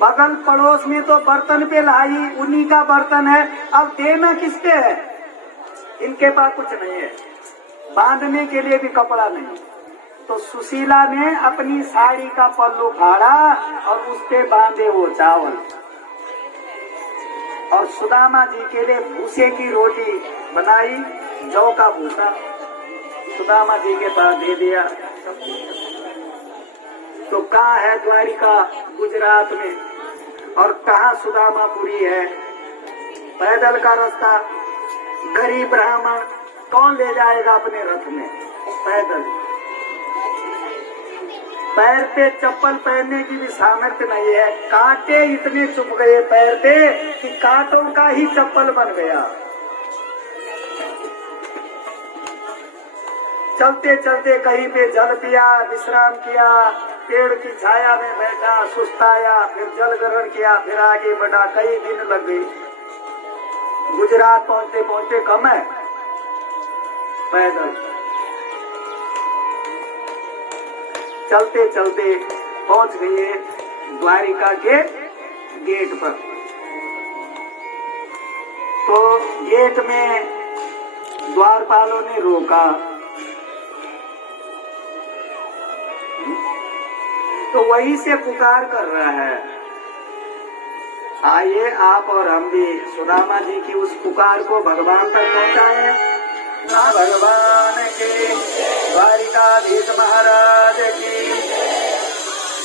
बगल पड़ोस में तो बर्तन पे लाई, उन्हीं का बर्तन है, अब देना किसके है? इनके पास कुछ नहीं है, बांधने के लिए भी कपड़ा नहीं। तो सुशीला ने अपनी साड़ी का पल्लू फाड़ा और उस पे बांधे वो चावल, और सुदामा जी के लिए भूसे की रोटी बनाई, जौ का भूसा सुदामा जी के पास दे दिया। तो कहाँ है द्वारिका? गुजरात में। और कहाँ सुदामापुरी है? पैदल का रास्ता, गरीब ब्राह्मण कौन ले जाएगा अपने रथ में? पैदल। पैर पे चप्पल पहनने की भी सामर्थ्य नहीं है, कांटे इतने चुभ गए पैर पे कि कांटों का ही चप्पल बन गया। चलते चलते कहीं पे जल पिया, विश्राम किया, पेड़ की छाया में बैठा, सुस्ताया, फिर जल ग्रहण किया, फिर आगे बढ़ा। कई दिन लग गई। गुजरात पहुंचते पहुंचते कम है पैदल। चलते चलते पहुंच गए द्वारिका के गेट पर। तो गेट में द्वारपालों ने रोका। तो वहीं से पुकार कर रहा है, आइए आप और हम भी सुदामा जी की उस पुकार को भगवान तक पहुंचाएं। ना भगवान के द्वारिकाधीश महाराज की।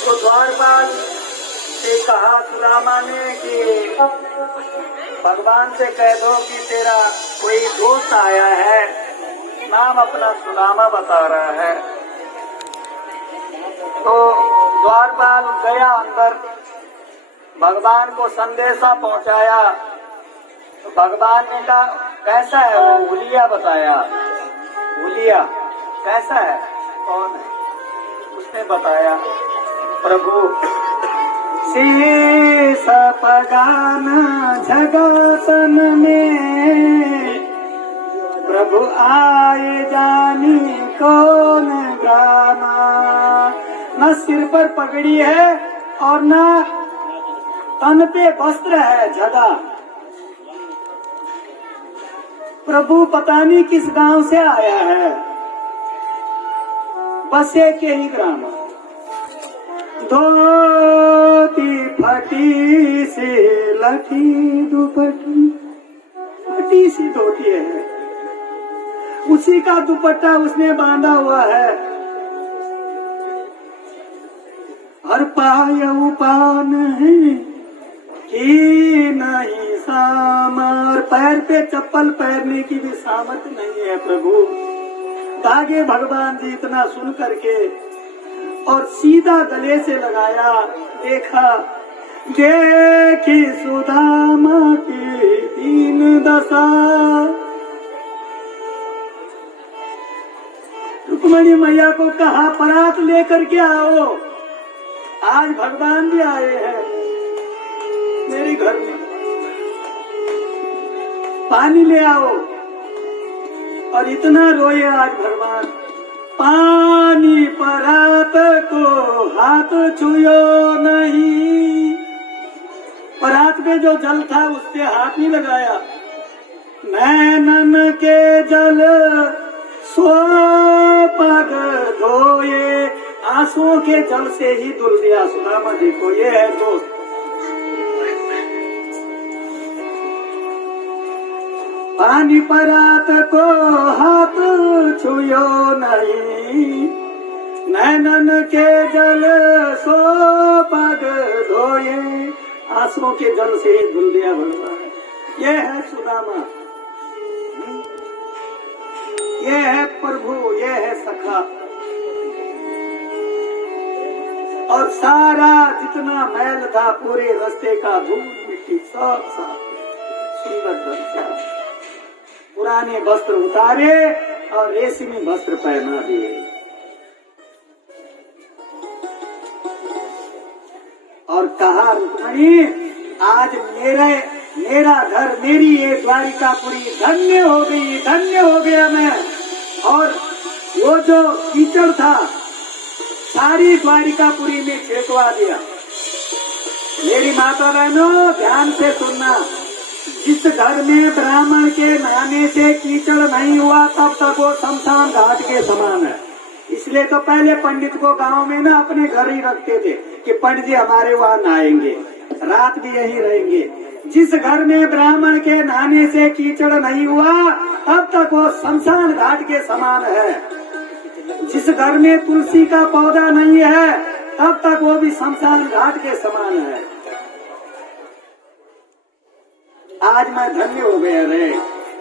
तो द्वारपाल से कहा सुदामा ने कि भगवान से कह दो कि तेरा कोई दोस्त आया है, नाम अपना सुदामा बता रहा है। तो द्वारपाल गया अंदर, भगवान को संदेशा पहुंचाया। तो भगवान ने कहा कैसा है वो? हुलिया बताया। हुलिया कैसा है, कौन है? उसने बताया प्रभु शीश पगान जगतन में, प्रभु आए जानी कौन ग्रामा। न सिर पर पगड़ी है और न तन पे वस्त्र है झगा। प्रभु पता नहीं किस गांव से आया है, बस एक ही ग्राम। धोती फटी से लठी दुपट्टी, फटी सी धोती है, उसी का दुपट्टा उसने बांधा हुआ है। हर पाय उपान है कि नहीं सामर, पैर पे चप्पल पहनने की भी सामर्थ्य नहीं है प्रभु। भागे भगवान जी इतना सुन करके और सीधा गले से लगाया। देखा देखी सुदामा की दीन दशा। रुक्मणी मैया को कहा परात लेकर के आओ, आज भगवान भी आए हैं मेरे घर में, पानी ले आओ। और इतना रोए आज भगवान, पानी परात को हाथ छुयो नहीं। परात में जो जल था उससे हाथ नहीं लगाया। नैनन के जल सो पग धोए, आंसुओं के जल से ही धुल दिया सुदामा जी को। ये है दोस्त। पानी परात को हाथ छुयो नहीं, नैनन के जल सो पग धोए, आंसुओं के जल से ही धुल दिया भगवान। ये है सुदामा। और सारा जितना मैल था पूरे रास्ते का धूल मिट्टी सब साफ सुंदर बन गया। पुराने वस्त्र उतारे और रेशमी वस्त्र पहना दिए और कहा रुक्मणी आज मेरा घर मेरी ये द्वारिकापुरी धन्य हो गई, धन्य हो गया मैं। और वो जो कीचड़ था सारी द्वारिकापुरी में छिड़कवा दिया। मेरी माता बहनों ध्यान से सुनना, जिस घर में ब्राह्मण के नहाने से कीचड़ नहीं हुआ तब तक वो शमशान घाट के समान है। इसलिए तो पहले पंडित को गांव में ना अपने घर ही रखते थे कि पंडित जी हमारे वहाँ नहाएंगे, रात भी यहीं रहेंगे। जिस घर में ब्राह्मण के नहाने से कीचड़ नहीं हुआ तब तक वो शमशान घाट के समान है। जिस घर में तुलसी का पौधा नहीं है तब तक वो भी शमशान घाट के समान है। आज मैं धन्य हो गया रे,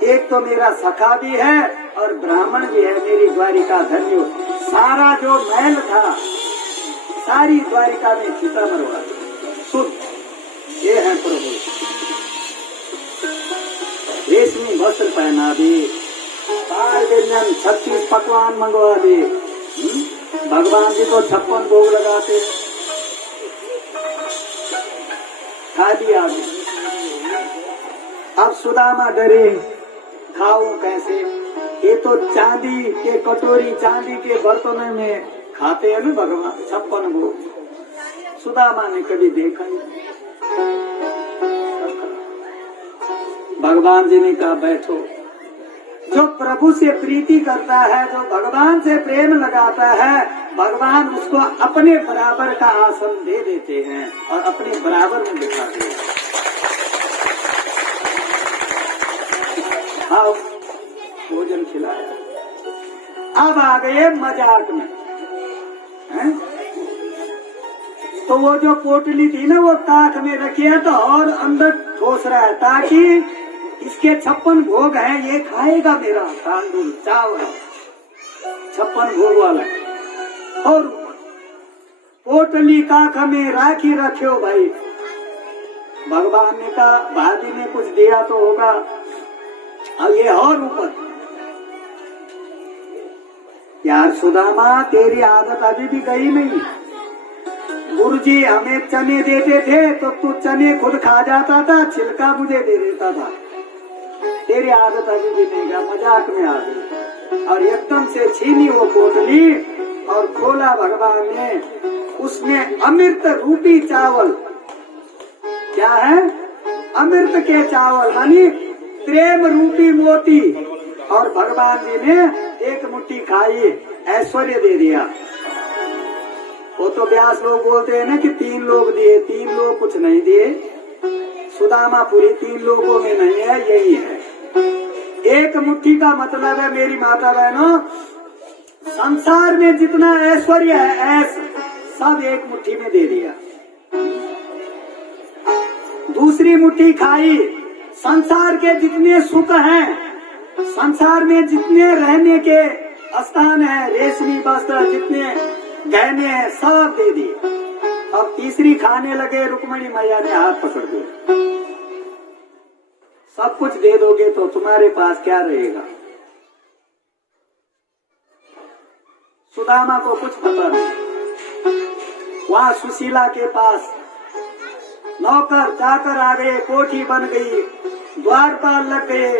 एक तो मेरा सखा भी है और ब्राह्मण भी है, मेरी द्वारिका धन्य हो। सारा जो मैल था सारी द्वारिका में चिता मरवा शुद्ध। ये है प्रभु, रेशमी वस्त्र पहना दे, 36 पकवान मंगवा दे। भगवान जी को 56 भोग लगाते, खा दिया। अब सुदामा डरे, खाऊं कैसे? ये तो चांदी के कटोरी, चांदी के बर्तनों में खाते हैं ना भगवान 56 भोग। सुदामा ने कभी देखा नहीं। भगवान जी ने कहा बैठो। जो प्रभु से प्रीति करता है, जो भगवान से प्रेम लगाता है, भगवान उसको अपने बराबर का आसन दे देते हैं और अपने बराबर में बिठाते हैं। आओ भोजन खिलाया। अब आ गए मजाक में, हैं? तो वो जो पोटली थी ना वो ताक में रखी है तो और अंदर ठोस रहा है ताकि इसके 56 भोग हैं, ये खाएगा मेरा तांदूल चावल 56 भोग वाला। और पोटली काख में राखी रखो भाई। भगवान ने कहा भाभी ने कुछ दिया तो होगा, अब ये और ऊपर। यार सुदामा तेरी आदत अभी भी गई नहीं। गुरुजी हमें चने देते थे तो तू चने खुद खा जाता था, छिलका मुझे दे देता था। तेरी आदत अभी भी नहीं गया, मजाक में आ गई। और एकदम से छीनी वो पोटली और खोला भगवान ने, उसमें अमृत रूपी चावल। क्या है? अमृत के चावल यानी प्रेम रूपी मोती। और भगवान जी ने एक मुट्ठी खाई, ऐश्वर्य दे दिया। वो तो व्यास लोग बोलते हैं ना कि 3 लोग दिए, 3 लोग कुछ नहीं दिए। सुदामा पूरी 3 लोगों में नहीं है, यही है। एक मुट्ठी का मतलब है मेरी माता बहनों, संसार में जितना ऐश्वर्य है ऐश सब एक मुट्ठी में दे दिया। दूसरी मुट्ठी खाई, संसार के जितने सुख हैं, संसार में जितने रहने के स्थान है, रेशमी वस्त्र जितने गहने हैं सब दे दिए। अब तीसरी खाने लगे, रुक्मिणी मैया ने हाथ पकड़ दिया। सब कुछ दे दोगे तो तुम्हारे पास क्या रहेगा? सुदामा को कुछ पता नहीं। वहां सुशीला के पास नौकर जाकर आ गए, कोठी बन गई, द्वारपाल लग गए,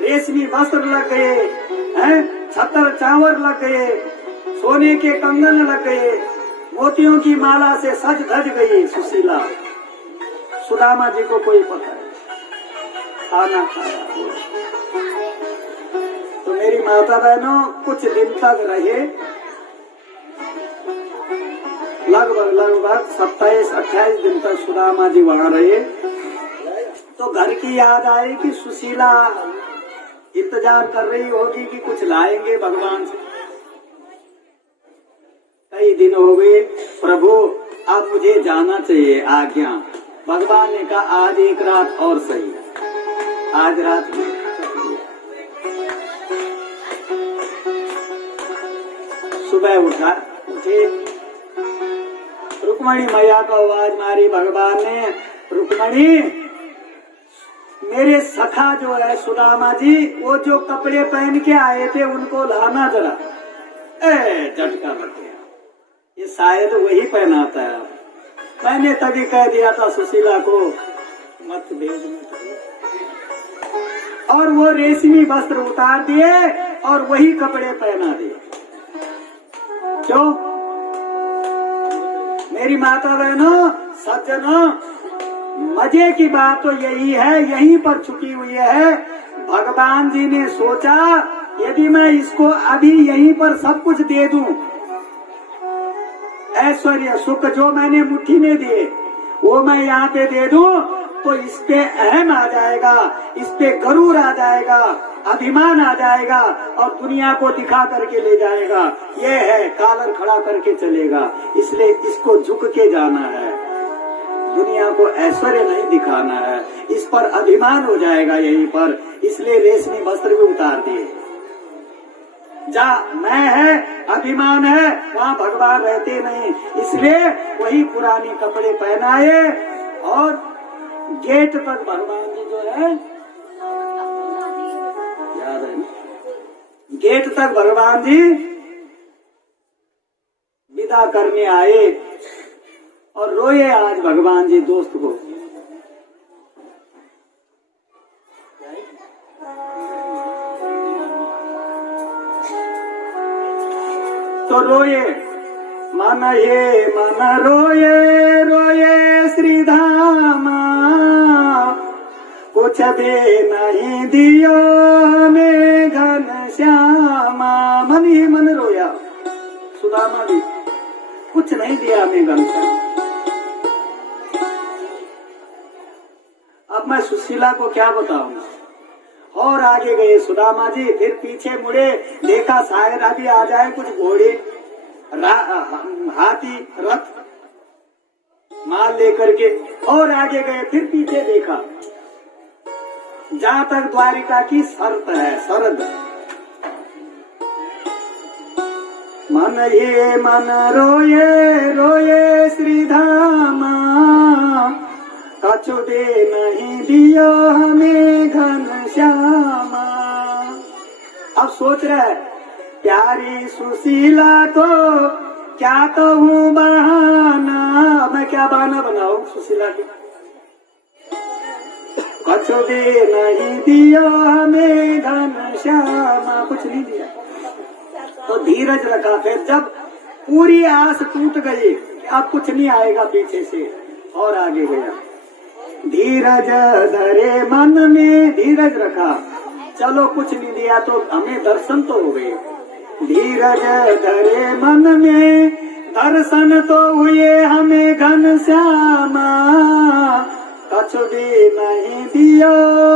रेशमी वस्त्र लग गए, हैं, छतर चावर लग गए, सोने के कंगन लग गए, मोतियों की माला से सज धज गई सुशीला। सुदामा जी को कोई पता है, खाना खाया। तो मेरी माता बहनों कुछ दिन तक रहे, लगभग 27-28 दिन तक सुदामा जी वहां रहे। तो घर की याद आई कि सुशीला इंतजार कर रही होगी कि कुछ लाएंगे भगवान से। कई दिन हो गए, प्रभु अब मुझे जाना चाहिए, आज्ञा। भगवान ने कहा आज एक रात और सही, आज रात में। सुबह उठे, रुक्मणी मैया को आवाज मारी भगवान ने, रुक्मणी मेरे सखा जो है सुदामा जी, वो जो कपड़े पहन के आए थे उनको लाना जरा। झटका लग गया, ये शायद वही पहनाता है। मैंने तभी कह दिया था सुशीला को मत भेजने, और वो रेशमी वस्त्र उतार दिए और वही कपड़े पहना दिए। क्यों? मेरी माता बहनों सज्जनों, मजे की बात तो यही है, यहीं पर छुपी हुई है। भगवान जी ने सोचा यदि मैं इसको अभी यहीं पर सब कुछ दे दूं, ऐश्वर्य सुख जो मैंने मुट्ठी में दिए वो मैं यहाँ पे दे दूं, तो इस पे अहम आ जाएगा, इस पे गरूर आ जाएगा, अभिमान आ जाएगा और दुनिया को दिखा करके ले जाएगा। ये है कालर खड़ा करके चलेगा, इसलिए इसको झुक के जाना है, दुनिया को ऐश्वर्य नहीं दिखाना है, इस पर अभिमान हो जाएगा यहीं पर। इसलिए रेशमी वस्त्र भी उतार दिए। जहाँ मैं है अभिमान है, वहाँ भगवान रहते नहीं, इसलिए वही पुराने कपड़े पहनाए और गेट तक भगवान जी जो है, याद है ना, गेट तक भगवान जी विदा करने आए और रोए आज भगवान जी दोस्त को। तो रोए मन ये मन रोए रोए श्री धामा, कुछ भी नहीं दियो हमें घन श्यामा। मन ही मन रोया सुदामा भी, कुछ नहीं दिया हमें घन श्याम। अब मैं सुशीला को क्या बताऊंगा। और आगे गए सुदामा जी, फिर पीछे मुड़े, देखा शायद अभी आ जाए कुछ घोड़े हाथी रथ माल लेकर के, और आगे गए, फिर पीछे देखा जहाँ तक द्वारिका की शर्त है, शरद। मन ये मन रोए रोए श्री धामा, कछु दे नहीं दियो हमें घन श्यामा। अब सोच रहा है प्यारी सुशीला को क्या कहूँ बहाना, मैं क्या बहाना बनाऊं सुशीला की। कछु दे नहीं दियो हमें घन श्यामा, कुछ नहीं दिया। तो धीरज रखा। फिर जब पूरी आस टूट गई अब कुछ नहीं आएगा पीछे से, और आगे गया। धीरज धरे मन में, धीरज रखा, चलो कुछ नहीं दिया तो हमें दर्शन तो हो गए। धीरज धरे मन में, दर्शन तो हुए हमें घन श्यामा, कछु भी नहीं दियो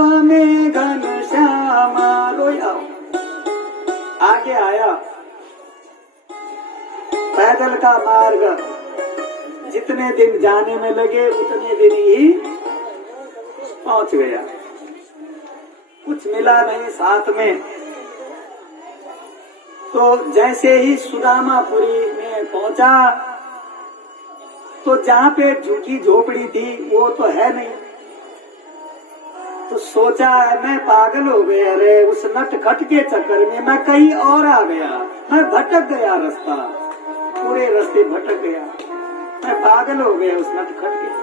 हमें घन श्यामा। रोया आगे आया। पैदल का मार्ग जितने दिन जाने में लगे उतने दिन ही पहुंच गया, कुछ मिला नहीं साथ में। तो जैसे ही सुदामापुरी में पहुंचा तो जहाँ पे झुकी झोपड़ी थी वो तो है नहीं। तो सोचा मैं पागल हो गया रे, उस नटखट के चक्कर में मैं कहीं और आ गया, मैं भटक गया, रास्ता पूरे रास्ते भटक गया, मैं पागल हो गया उस नटखट के।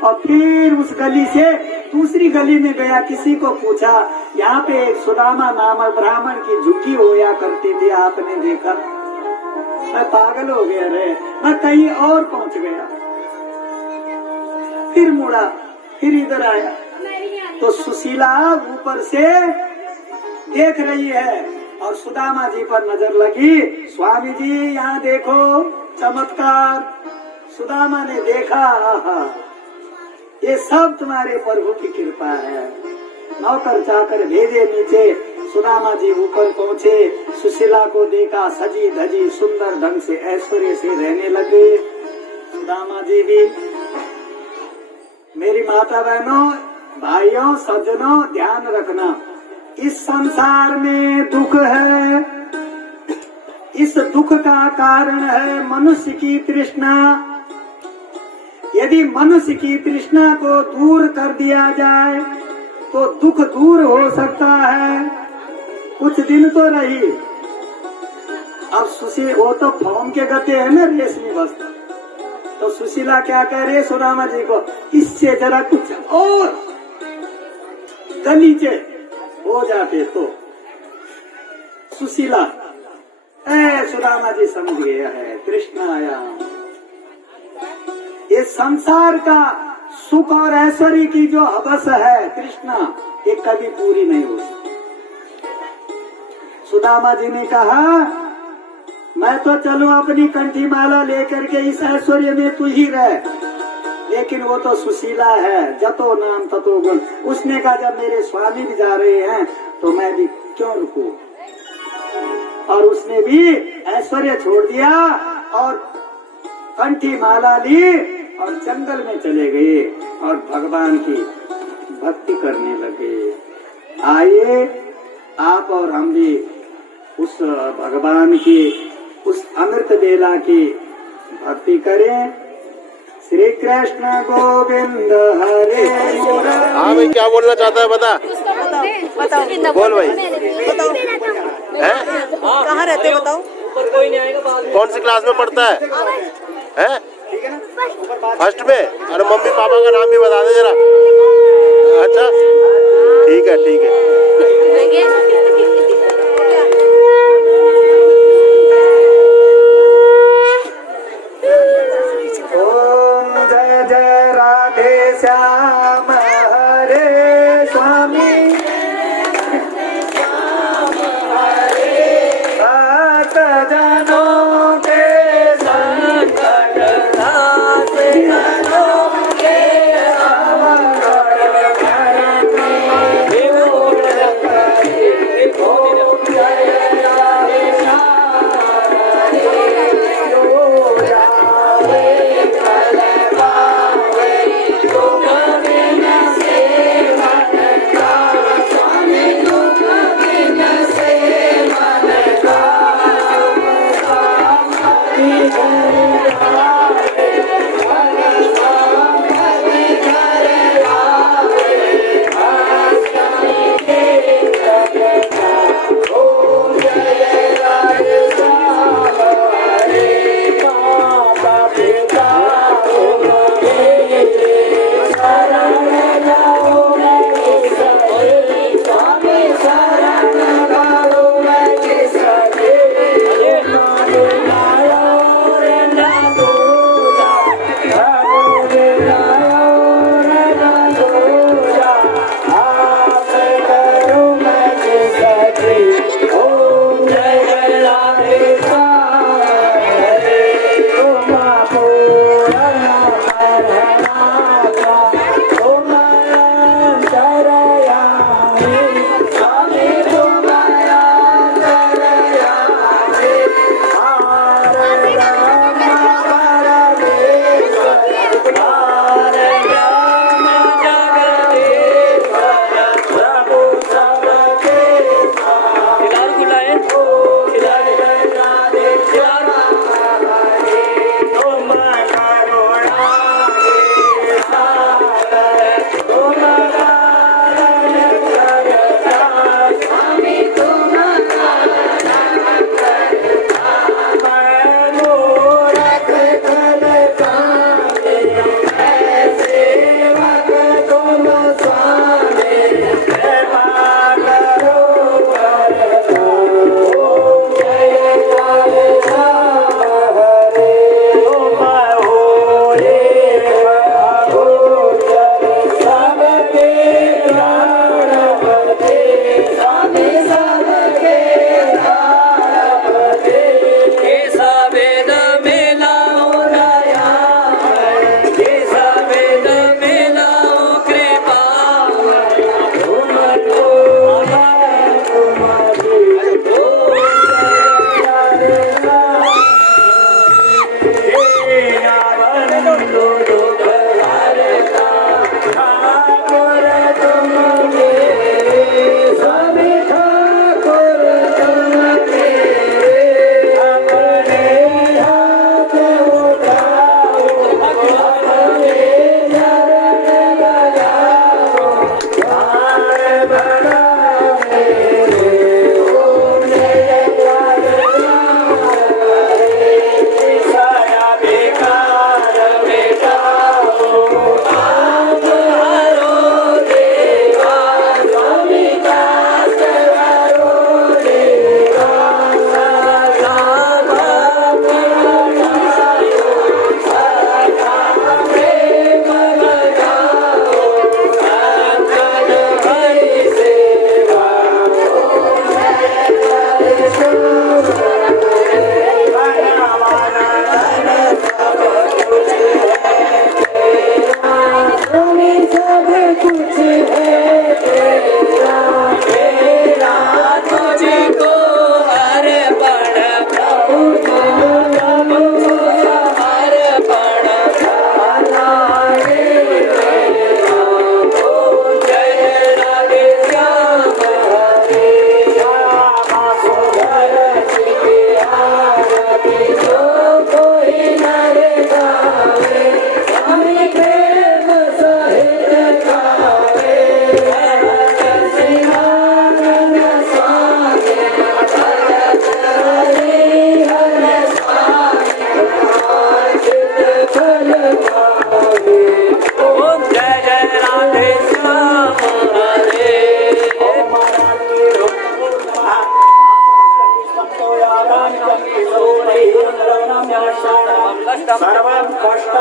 और फिर उस गली से दूसरी गली में गया, किसी को पूछा यहाँ पे एक सुदामा नामक ब्राह्मण की झुकी होया करती थी, आपने देखा? मैं पागल हो गया रे, मैं कहीं और पहुंच गया। फिर मुड़ा, फिर इधर आया तो सुशीला ऊपर से देख रही है और सुदामा जी पर नजर लगी। स्वामी जी यहाँ देखो चमत्कार। सुदामा ने देखा, ये सब तुम्हारे प्रभु की कृपा है। नौकर चाकर भेजे नीचे, सुदामा जी ऊपर पहुँचे, सुशीला को देखा, सजी धजी सुंदर ढंग से ऐश्वर्य से रहने लगे। सुदामा जी भी। मेरी माता बहनों, भाइयों, सज्जनों, ध्यान रखना, इस संसार में दुख है। इस दुख का कारण है मनुष्य की तृष्णा, यदि मनुष्य की तृष्णा को दूर कर दिया जाए तो दुख दूर हो सकता है, कुछ दिन तो रही। अब सुशील वो तो फॉर्म के गते है ना, रेशमी वस्त्र। तो सुशीला क्या कह रहे सुदामा जी को, इससे जरा कुछ और गलीचे हो जाते तो। सुशीला सुदामा जी समझ गया है, तृष्णाया ये संसार का सुख और ऐश्वर्य की जो हवस है, तृष्णा, ये कभी पूरी नहीं हो सकती। सुदामा जी ने कहा मैं तो चलूं अपनी कंठी माला लेकर के इस ऐश्वर्य में तू ही रह, लेकिन वो तो सुशीला है, जतो नाम ततो गुण। उसने कहा जब मेरे स्वामी भी जा रहे हैं तो मैं भी क्यों रुकूं। और उसने भी ऐश्वर्य छोड़ दिया और कंठी माला ली और जंगल में चले गए और भगवान की भक्ति करने लगे। आइए आप और हम भी उस भगवान की उस अमृत बेला की भक्ति करें। श्री कृष्ण गोविंद हरे। हाँ भाई, क्या बोलना चाहता है बता। बोल भाई। कहाँ रहते बताओ। कौन सी क्लास में पढ़ता है? हैं? फर्स्ट में। अरे मम्मी पापा का नाम भी बता दे जरा। अच्छा ठीक है ठीक है। ओम जय जय राधे श्याम हरे स्वामी भक्त जनों के संकट नाथे, जनों के संकट हरते।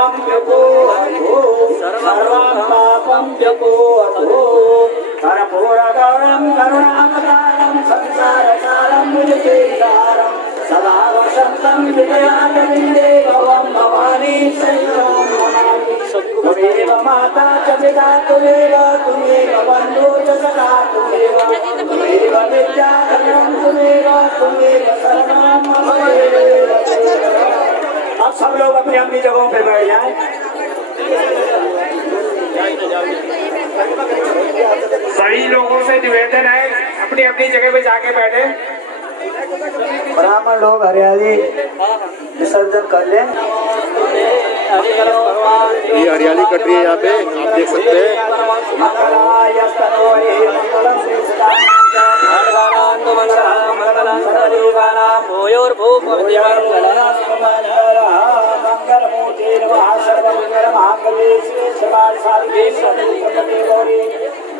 पापं व्यपोहतो सर्वं पापं व्यपोहतो कर्पूरगौरं करुणावतारं संसारसारं भुजगेन्द्रहारं सदा वसन्तं हृदयारविन्दे भवं भवानी शरणं नमामि त्वमेव माता च पिता त्वमेव बन्धु च सखा त्वमेव विद्या धनं त्वमेव शरणं मम एव। अब सब लोग अपनी अपनी जगहों पे बैठ जाएं। सभी लोगों से निवेदन है अपनी अपनी जगह पे जाके बैठे। ब्राह्मण लोग हरियाली विसर्जन कर लें। ये हरियाली कट रही है यहाँ पे, आप देख सकते हैं।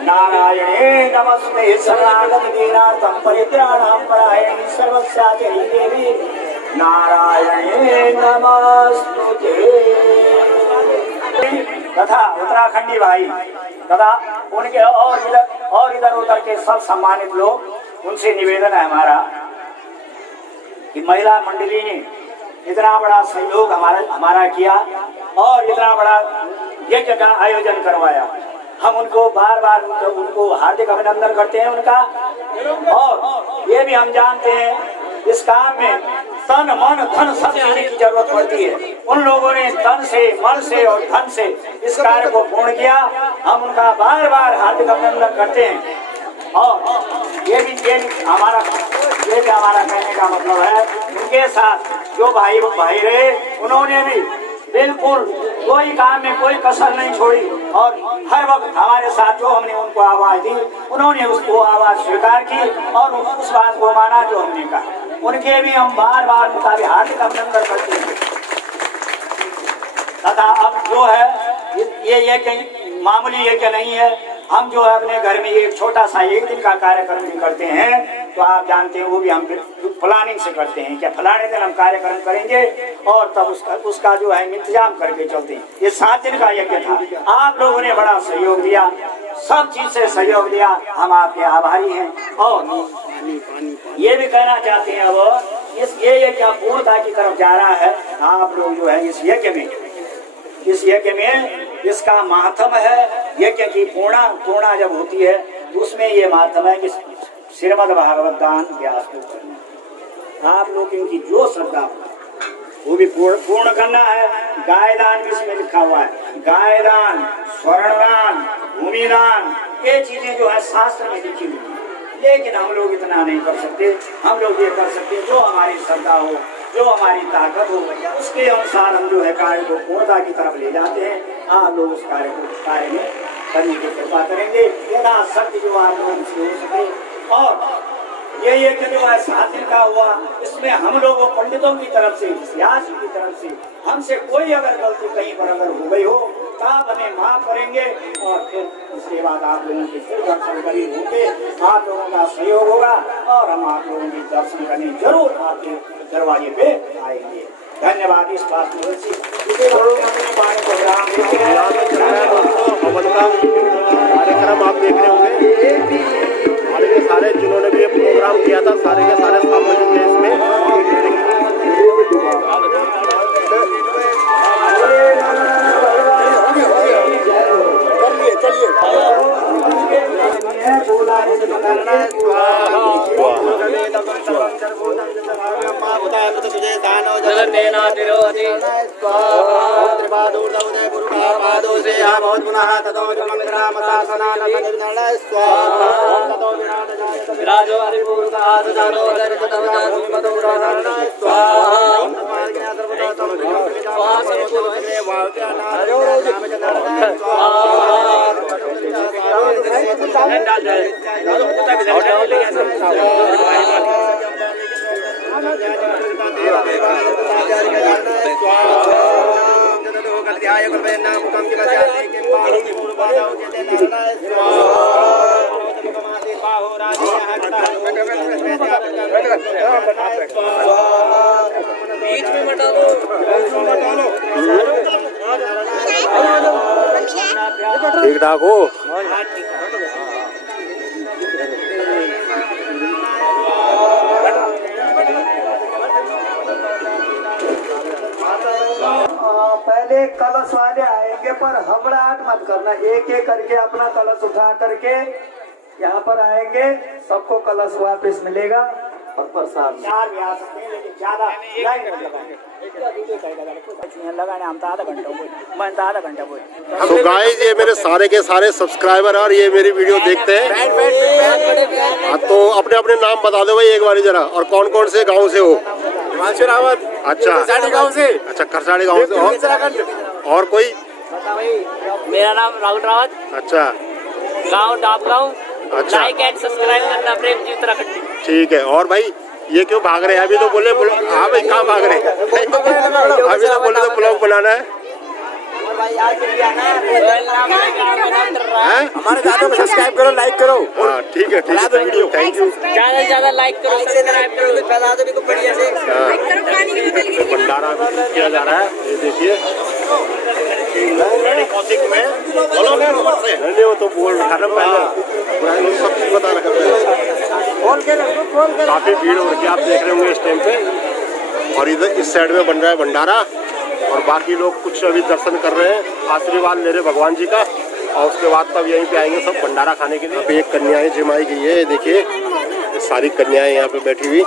नारायणे नमस्ते शरणागत दीनार्थं परित्राणां परायणे सर्वस्याचि देवी नारायणे नमस्तुते। तथा उत्तराखंडी भाई तथा उनके और इधर उधर के सब सम्मानित लोग, उनसे निवेदन है हमारा कि महिला मंडली ने इतना बड़ा सहयोग हमारा किया और इतना बड़ा यज्ञ का आयोजन करवाया। हम उनको बार बार उनको हार्दिक अभिनंदन करते हैं उनका। और ये भी हम जानते हैं इस काम में तन मन धन सब चीज की जरूरत पड़ती है। उन लोगों ने तन से मन से और धन से इस कार्य को पूर्ण किया। हम उनका बार बार हार्दिक अभिनंदन करते हैं। और ये भी हमारा कहने का मतलब है उनके साथ जो भाई रहे उन्होंने भी बिल्कुल कोई काम में कोई कसर नहीं छोड़ी और हर वक्त हमारे साथ जो हमने उनको आवाज दी उन्होंने उसको आवाज स्वीकार की और उस बात को माना जो हमने कहा। उनके भी हम बार बार मुताबिक हार्दिक अभिनंदन करते हैं। तथा अब जो है ये मामूली यज्ञ नहीं है। हम जो है अपने घर में एक छोटा सा एक दिन का कार्यक्रम भी करते हैं तो आप जानते हैं वो भी हम प्लानिंग से करते हैं क्या फलाने दिन हम कार्यक्रम करेंगे और तब उसका जो है इंतजाम करके चलते हैं। ये 7 दिन का यज्ञ था। आप लोगों ने बड़ा सहयोग दिया, सब चीज से सहयोग दिया, हम आपके आभारी हैं। और ये भी कहना चाहते हैं अब ये यज्ञ पूर्णता की तरफ जा रहा है। आप लोग जो है इस यज्ञ में इसका माध्यम है। यज्ञ की पूर्णा जब होती है तो उसमें ये माध्यम है कि श्रीमद् भागवत दान व्यास को करना। आप लोग इनकी जो श्रद्धा वो भी पूर्ण करना है। गाय दान भी इसमें लिखा हुआ है। गाय दान, स्वर्ण दान, भूमि दान, ये चीजें जो है शास्त्र में लिखी हुई है। लेकिन हम लोग इतना नहीं कर सकते। हम लोग ये कर सकते जो हमारी श्रद्धा हो, जो हमारी ताकत हो, उसके अनुसार हम जो है कार्य को पूर्णता की तरफ ले जाते हैं। आप लोग उस कार्य में करने की कृपा करेंगे यथाशक्ति जो आप लोगों से हो सके। और ये जो है 7 दिन का हुआ, इसमें हम लोगों पंडितों की तरफ से, व्यास की तरफ से हमसे कोई अगर गलती कहीं पर अगर हो गई हो तो आप हमें माफ करेंगे। और फिर उसके बाद आप लोगों के फिर दर्शन करी होंगे, आप लोगों का सहयोग होगा और हम आप लोगों के दर्शन करने जरूर आपके दरवाजे पे आएंगे। धन्यवाद। इस बात में कार्यक्रम आप देख रहे होंगे, सारे जिन्होंने भी ये प्रोग्राम किया था सारे के सारे सम्मिलित थे इसमें। बीच में मटा लो। ठीक ठाक हो? पहले कलश वाले आएंगे पर हबड़ाहट मत करना, एक एक करके अपना कलश उठा करके यहाँ पर आएंगे, सबको कलश वापस मिलेगा और प्रसाद। चार भी आ सकते हैं लेकिन ज्यादा लगाने हम तो आधा घंटा बोल, मैं तो आधा घंटा बोल। तो गाइस ये मेरे सारे के सारे सब्सक्राइबर और ये मेरी वीडियो देखते हैं। तो अपने अपने नाम बता दो भाई एक बार जरा, और कौन कौन से गांव से हो? हिमांशु रावत, अच्छा गाँव से। अच्छा, खरसाड़ी गांव से। और कोई? मेरा नाम राहुल रावत, अच्छा, गांव डाबगांव। अच्छा। लाइक एंड सब्सक्राइब करना प्रेम जी उत्तराखंड। ठीक है। और भाई ये क्यों भाग रहे हैं? अभी तो बोले हाँ भाई कहाँ भाग रहे हैं? अभी तो बोले तो ब्लॉग बनाना है। हमारे चैनल को सब्सक्राइब करो, लाइक करो। हाँ ठीक है, ठीक है, थैंक यू। ज्यादा से ज्यादा लाइक करो, सब्सक्राइब करो, बढ़िया से। भंडारा किया जा रहा है, ये देखिए। नहीं वो तो बोल खाना पहले सब चीज बता रखा है। काफी भीड़ हो रही है, आप देख रहे होंगे इस टाइम पे। और इधर इस साइड में बन रहा है भंडारा, और बाकी लोग कुछ अभी दर्शन कर रहे हैं, आशीर्वाद ले रहे भगवान जी का, और उसके बाद तब यहीं पे आएंगे सब भंडारा खाने के लिए। यहाँ पे एक कन्याएं जमाई गई है, देखिए सारी कन्याएं यहाँ पे बैठी हुई।